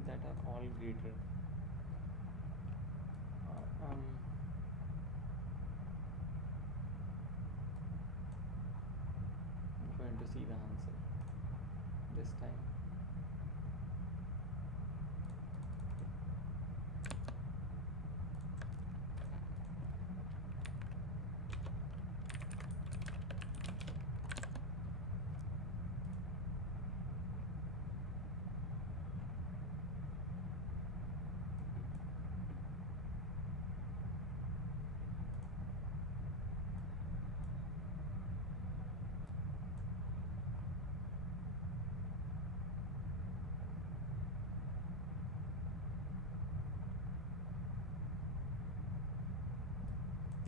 that are all greater. I'm going to see the answer this time.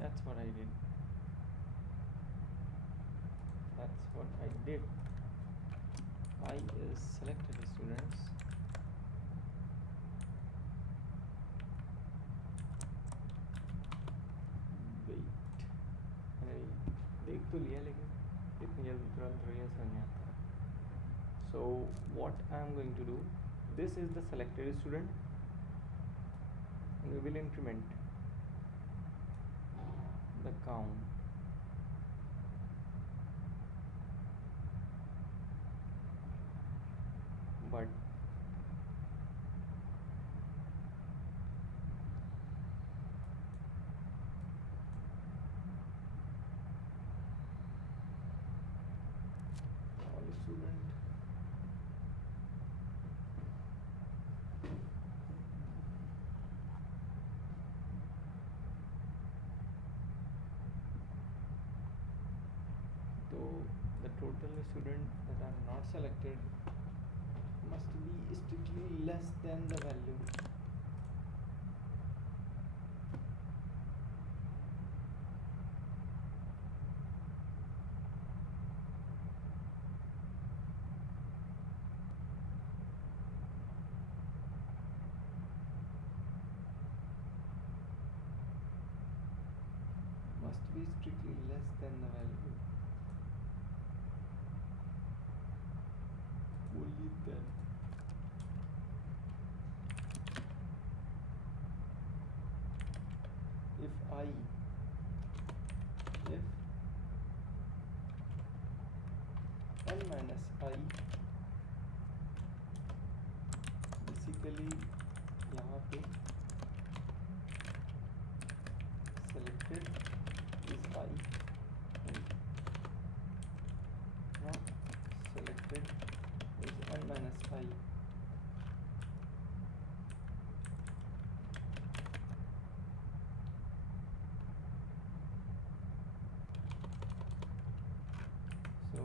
That's what I did. That's what I did. I is selected students. Wait, मैंने देख तो लिया लेकिन इतनी जल्दी तुरंत समझ नहीं आता. So what I am going to do, this is the selected student and we will increment the count. But all student so the total student that are not selected must be strictly less than the value. Must be strictly less than the value. Only then. If n minus I basically यहाँ पे selected is I and not selected is n minus I. So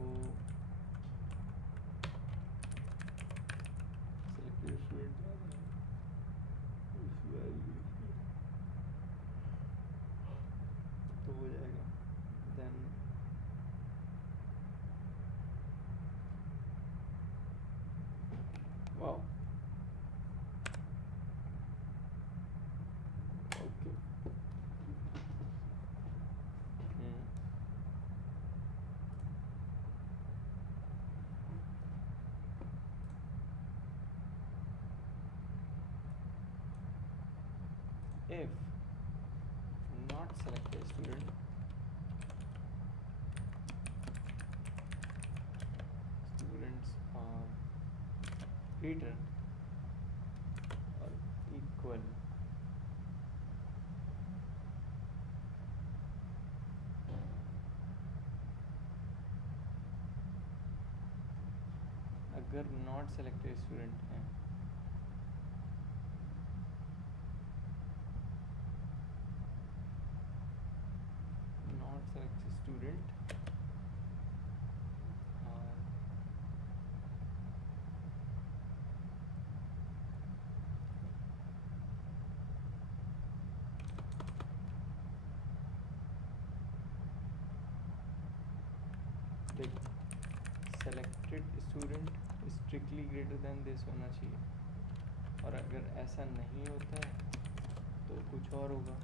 selected student इस value तो हो जाएगा. Then wow, okay. If not selected student students are greater or equal अगर not selected student है not selected student देख selected student strictly greater than this होना चाहिए और अगर ऐसा नहीं होता है तो कुछ और होगा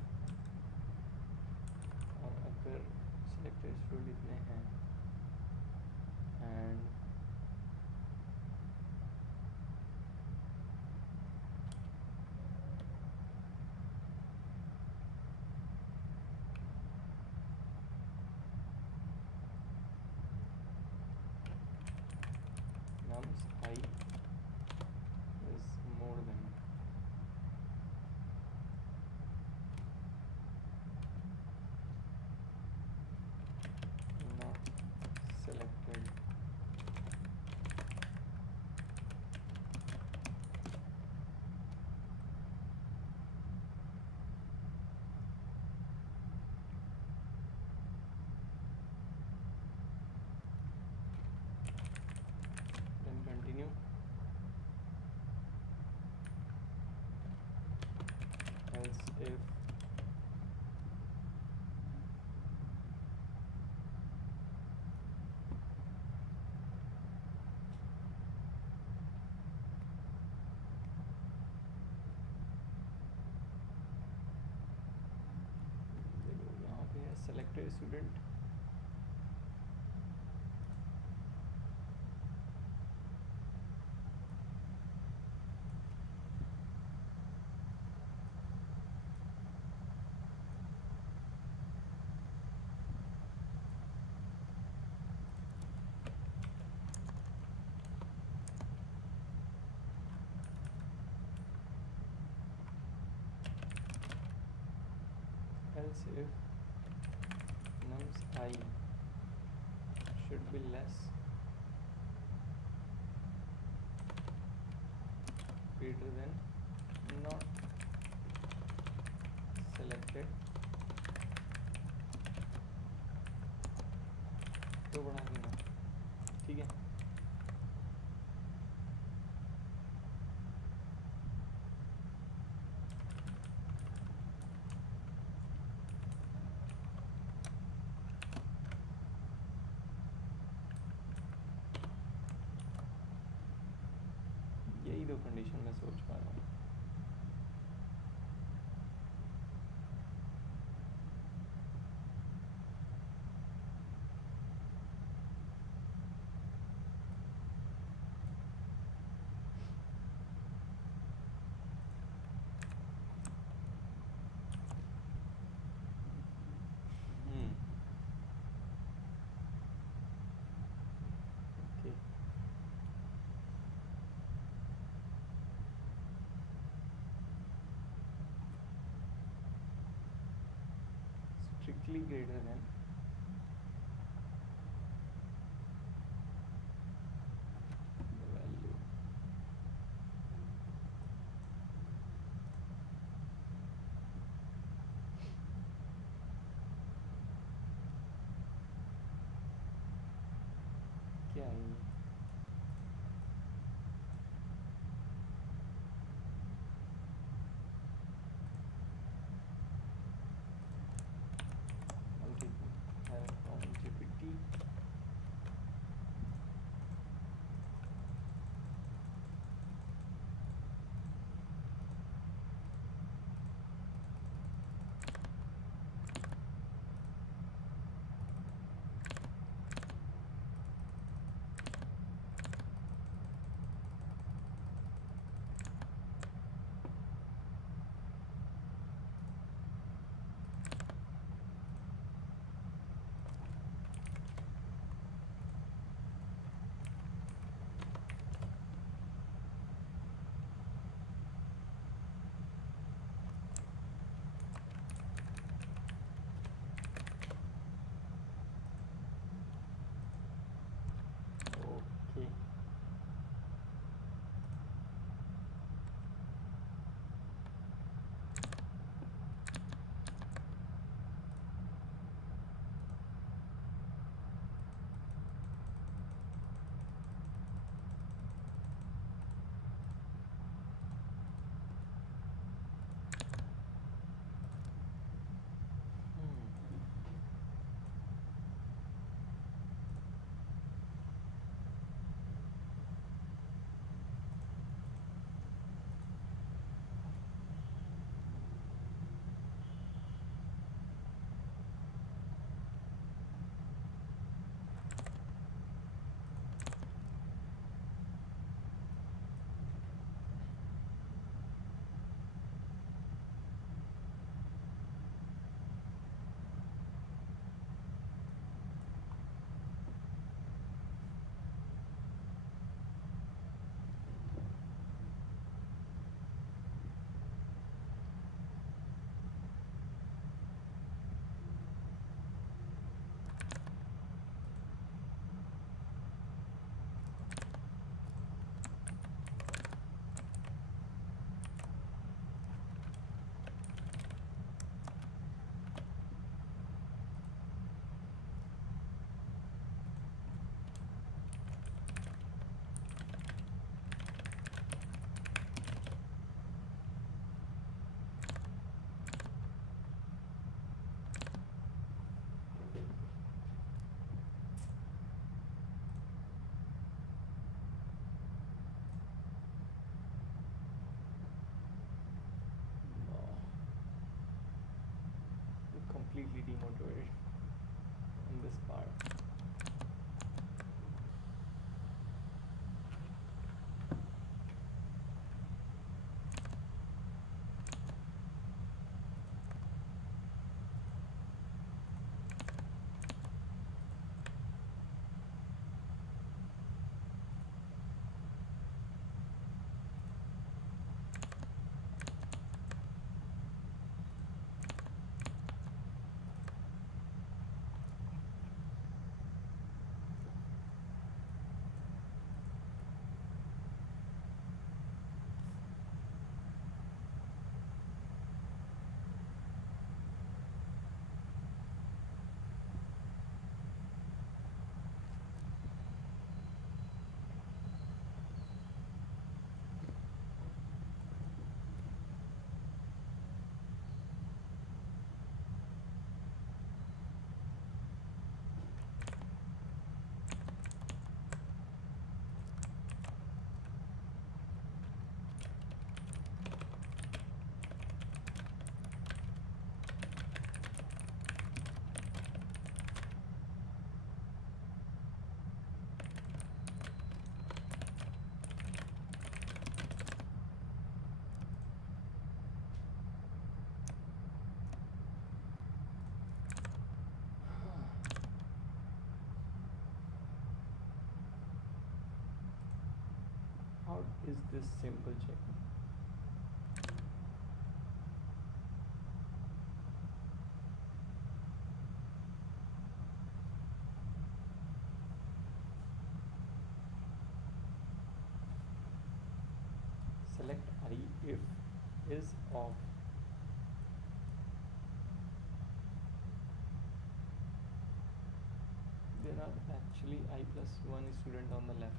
और अगर selected student इतने हैं and else if nums I should be less greater than not selected तो बढ़ा देना, ठीक है। यही दो कंडीशन मैं सोच पा रहा हूँ। ठीक, strictly greater than the value क्या है ये? multiplier from GPT okay. Completely demotivated in this part. is this simple check. Select I if is off. There are actually I plus 1 student on the left.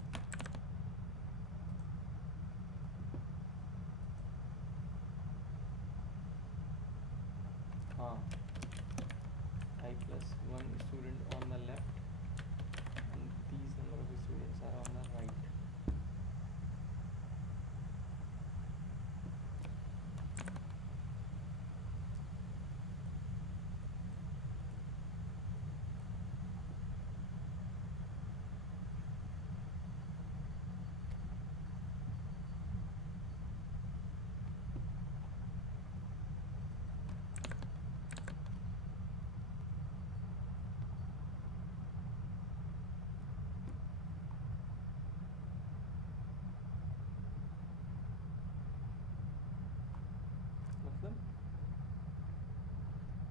I plus 1 student on the left and these number of students are on the right.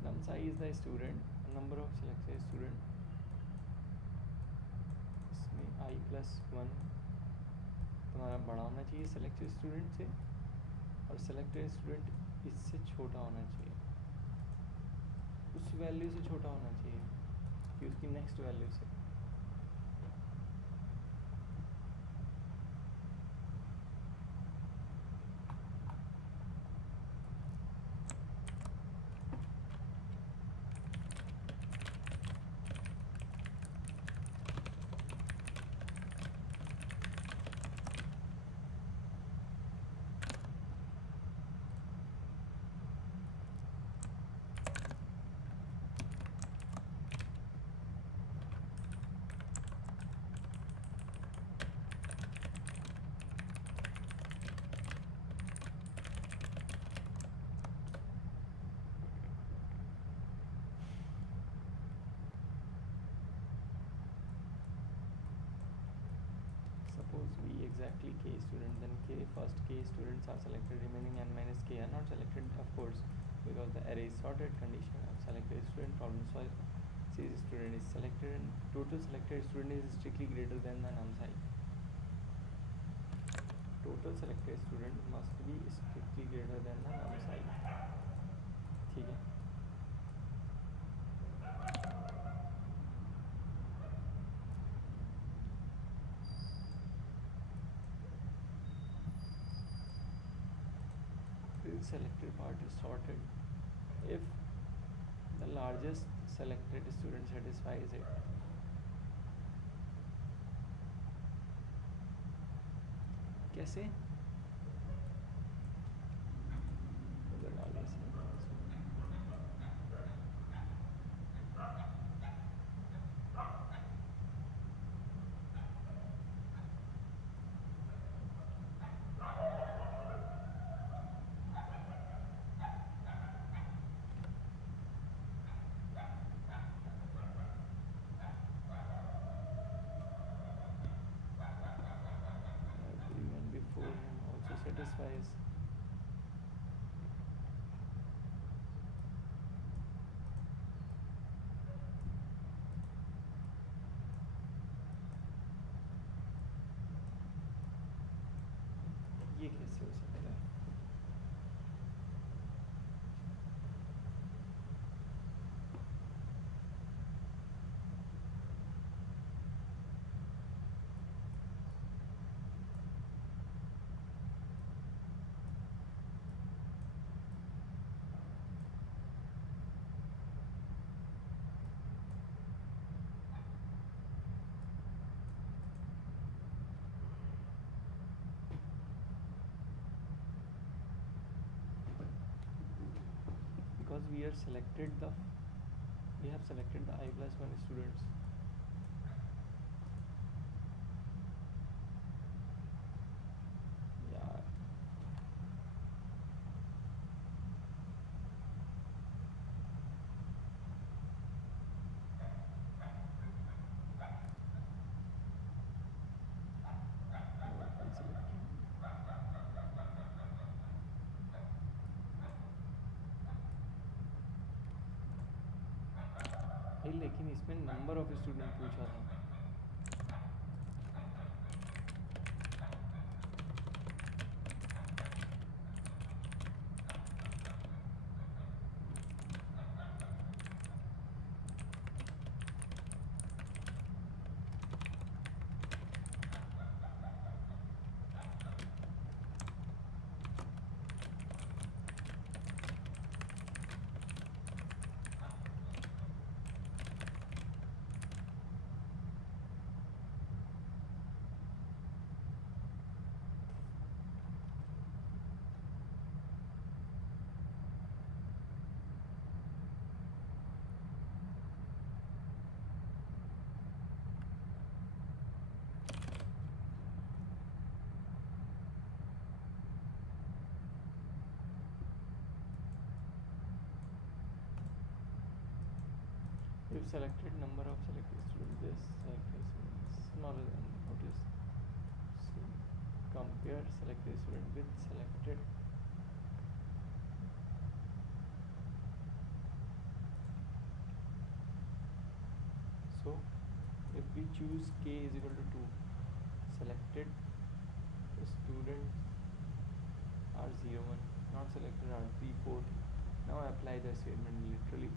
Num size is the student, number of selected student, इसमें I plus 1 तुम्हारा बड़ा होना चाहिए selected student से और selected student इससे छोटा होना चाहिए, उस वैल्यू से छोटा होना चाहिए कि उसकी नेक्स्ट वैल्यू से। Suppose V exactly k student, then k first k students are selected, remaining n minus k are not selected, of course, because the array is sorted. Condition of selected student problem solved. Series student is selected and total selected student is strictly greater than the num size. Total selected student must be strictly greater than the num size. ठीक है। Selected part is sorted if the largest selected student satisfies it. कैसे? Satisfies ये कैसे हो सकता है? Because we have selected the I plus 1 students. यार भाई लेकिन इसमें नंबर ऑफ स्टूडेंट पूछा था। If selected number of selected students, this selected student is smaller than notice. So compare selected student with selected. So if we choose k is equal to 2, selected students are 0, 1, not selected are 3, 4. Now I apply the statement literally.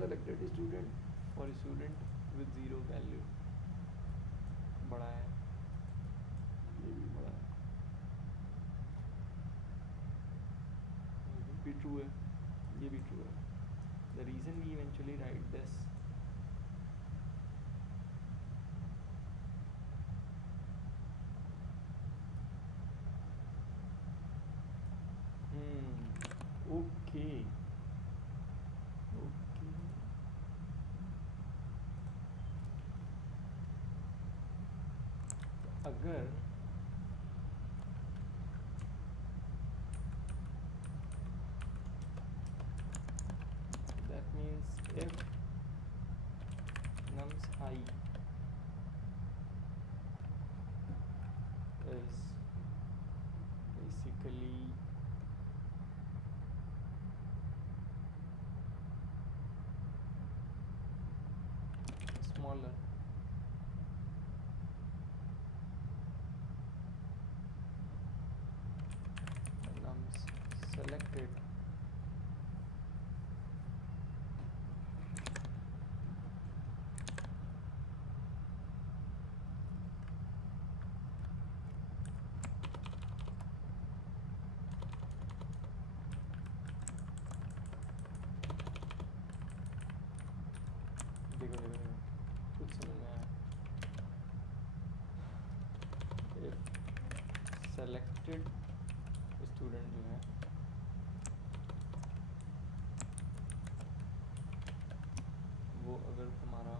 Selected student for student with 0 value बड़ा है, ये भी बड़ा है, ये भी true है, ये भी true है. The reason we eventually write this okay. अगर that means if nums I is basically smaller nums selected देखो कुछ समझ में आया. If selected स्टूडेंट जो है वो अगर तुम्हारा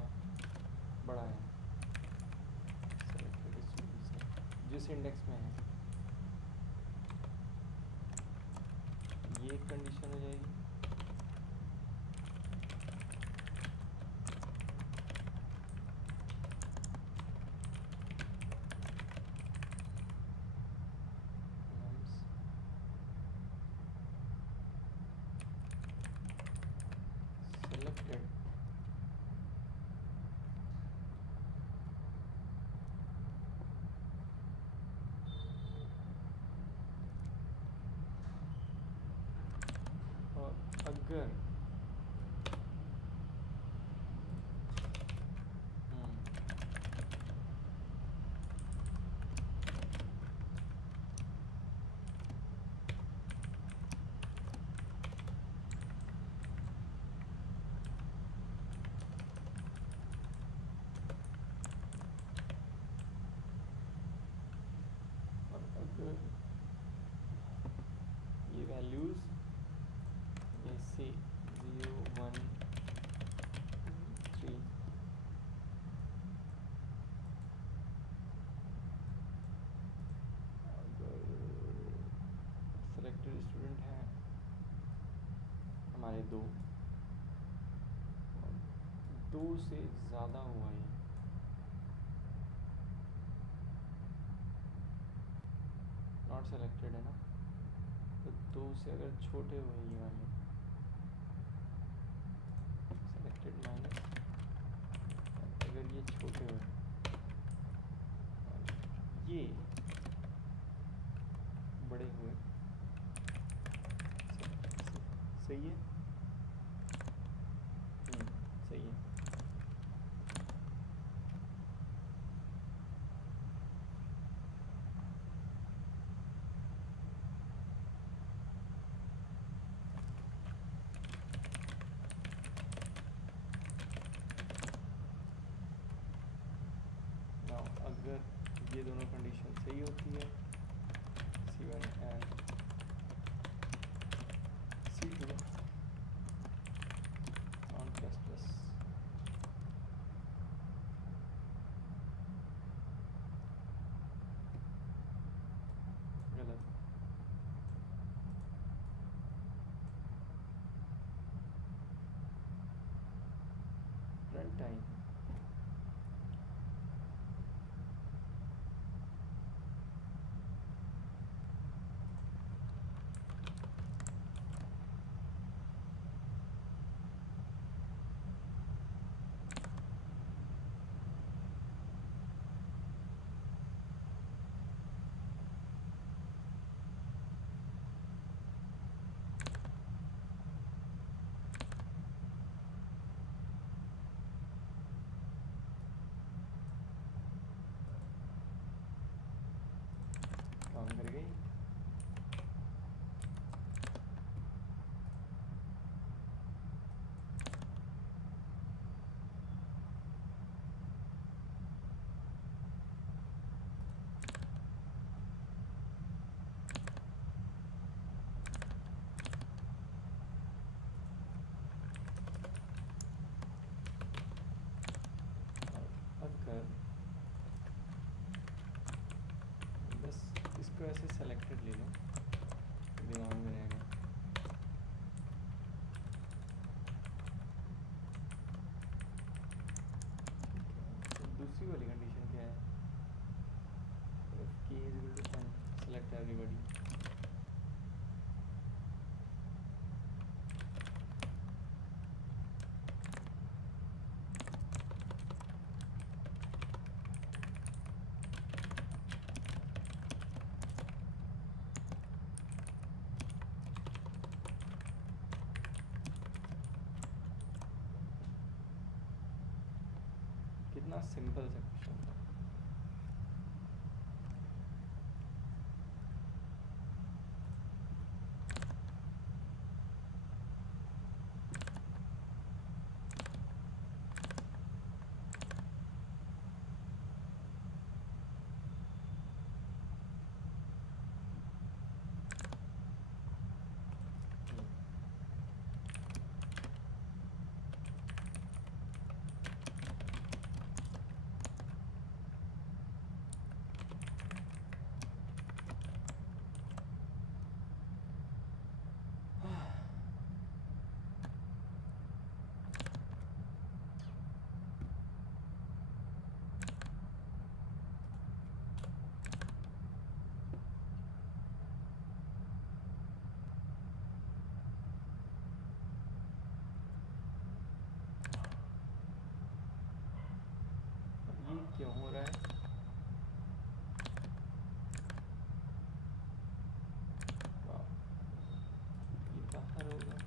बड़ा है सेलेक्टेड स्टूडेंट से जिस इंडेक्स में है, ये एक कंडीशन हो जाएगी. अगर ये वैल्यूज जैसे 0, 1, 3 अगर सेलेक्टेड स्टूडेंट हैं हमारे दो से ज़्यादा हुआ है, नॉट सेलेक्टेड है ना, तो 2 से अगर छोटे हुए ये वाले सेलेक्टेड माइनस, अगर ये छोटे हुए ये बड़े हुए, सही है, सही है। नाउ अगर ये दोनों कंडीशन सही होती है, C1 and C2 on plus plus, गलत, रन टाइम काम कर गई। अगर बस इसको ऐसे सेलेक्टेड ले लो, दिमाग में रहेगा। तो दूसरी वाली कंडीशन क्या है? If k is equal to 10, select everybody. कितना सिंपल सा क्वेश्चन था। ये क्यों हो रहा है? वाह, ये बाहर होगा।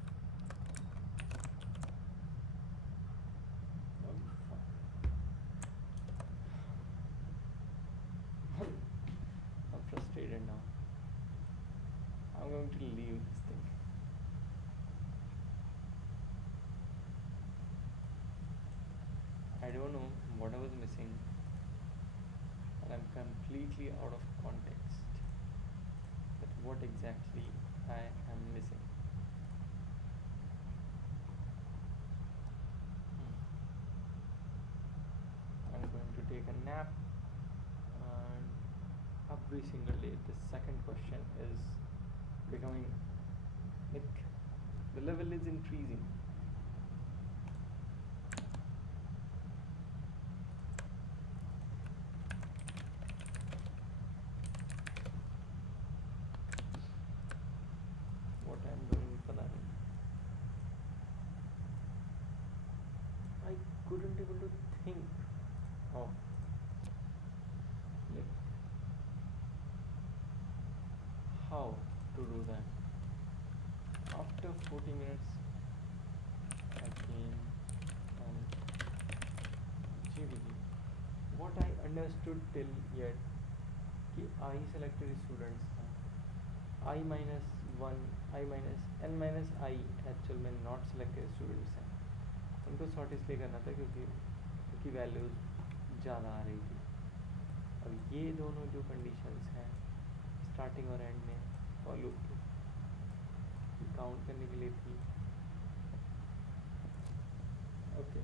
I'm frustrated now. I'm going to leave this thing. I don't know what I was missing, and I'm completely out of context that what exactly I am missing. I'm going to take a nap, and every single day the second question is becoming like the level is increasing. What I'm doing, पता नहीं। how to do that. After 40 minutes I came and GBG. What I understood till yet कि I selected students हैं, I minus 1, I minus n minus I actual में not selected students हैं, उनको sort इसलिए करना था क्योंकि उनकी वैल्यूज़ ज़्यादा आ रही थी। अब ये दोनों जो कंडीशंस हैं स्टार्टिंग और एंड में फॉर लूप के काउंट करने के लिए थी। Okay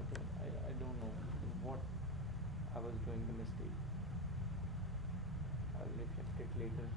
okay, I don't know what I was doing the mistake. I'll reflect it later.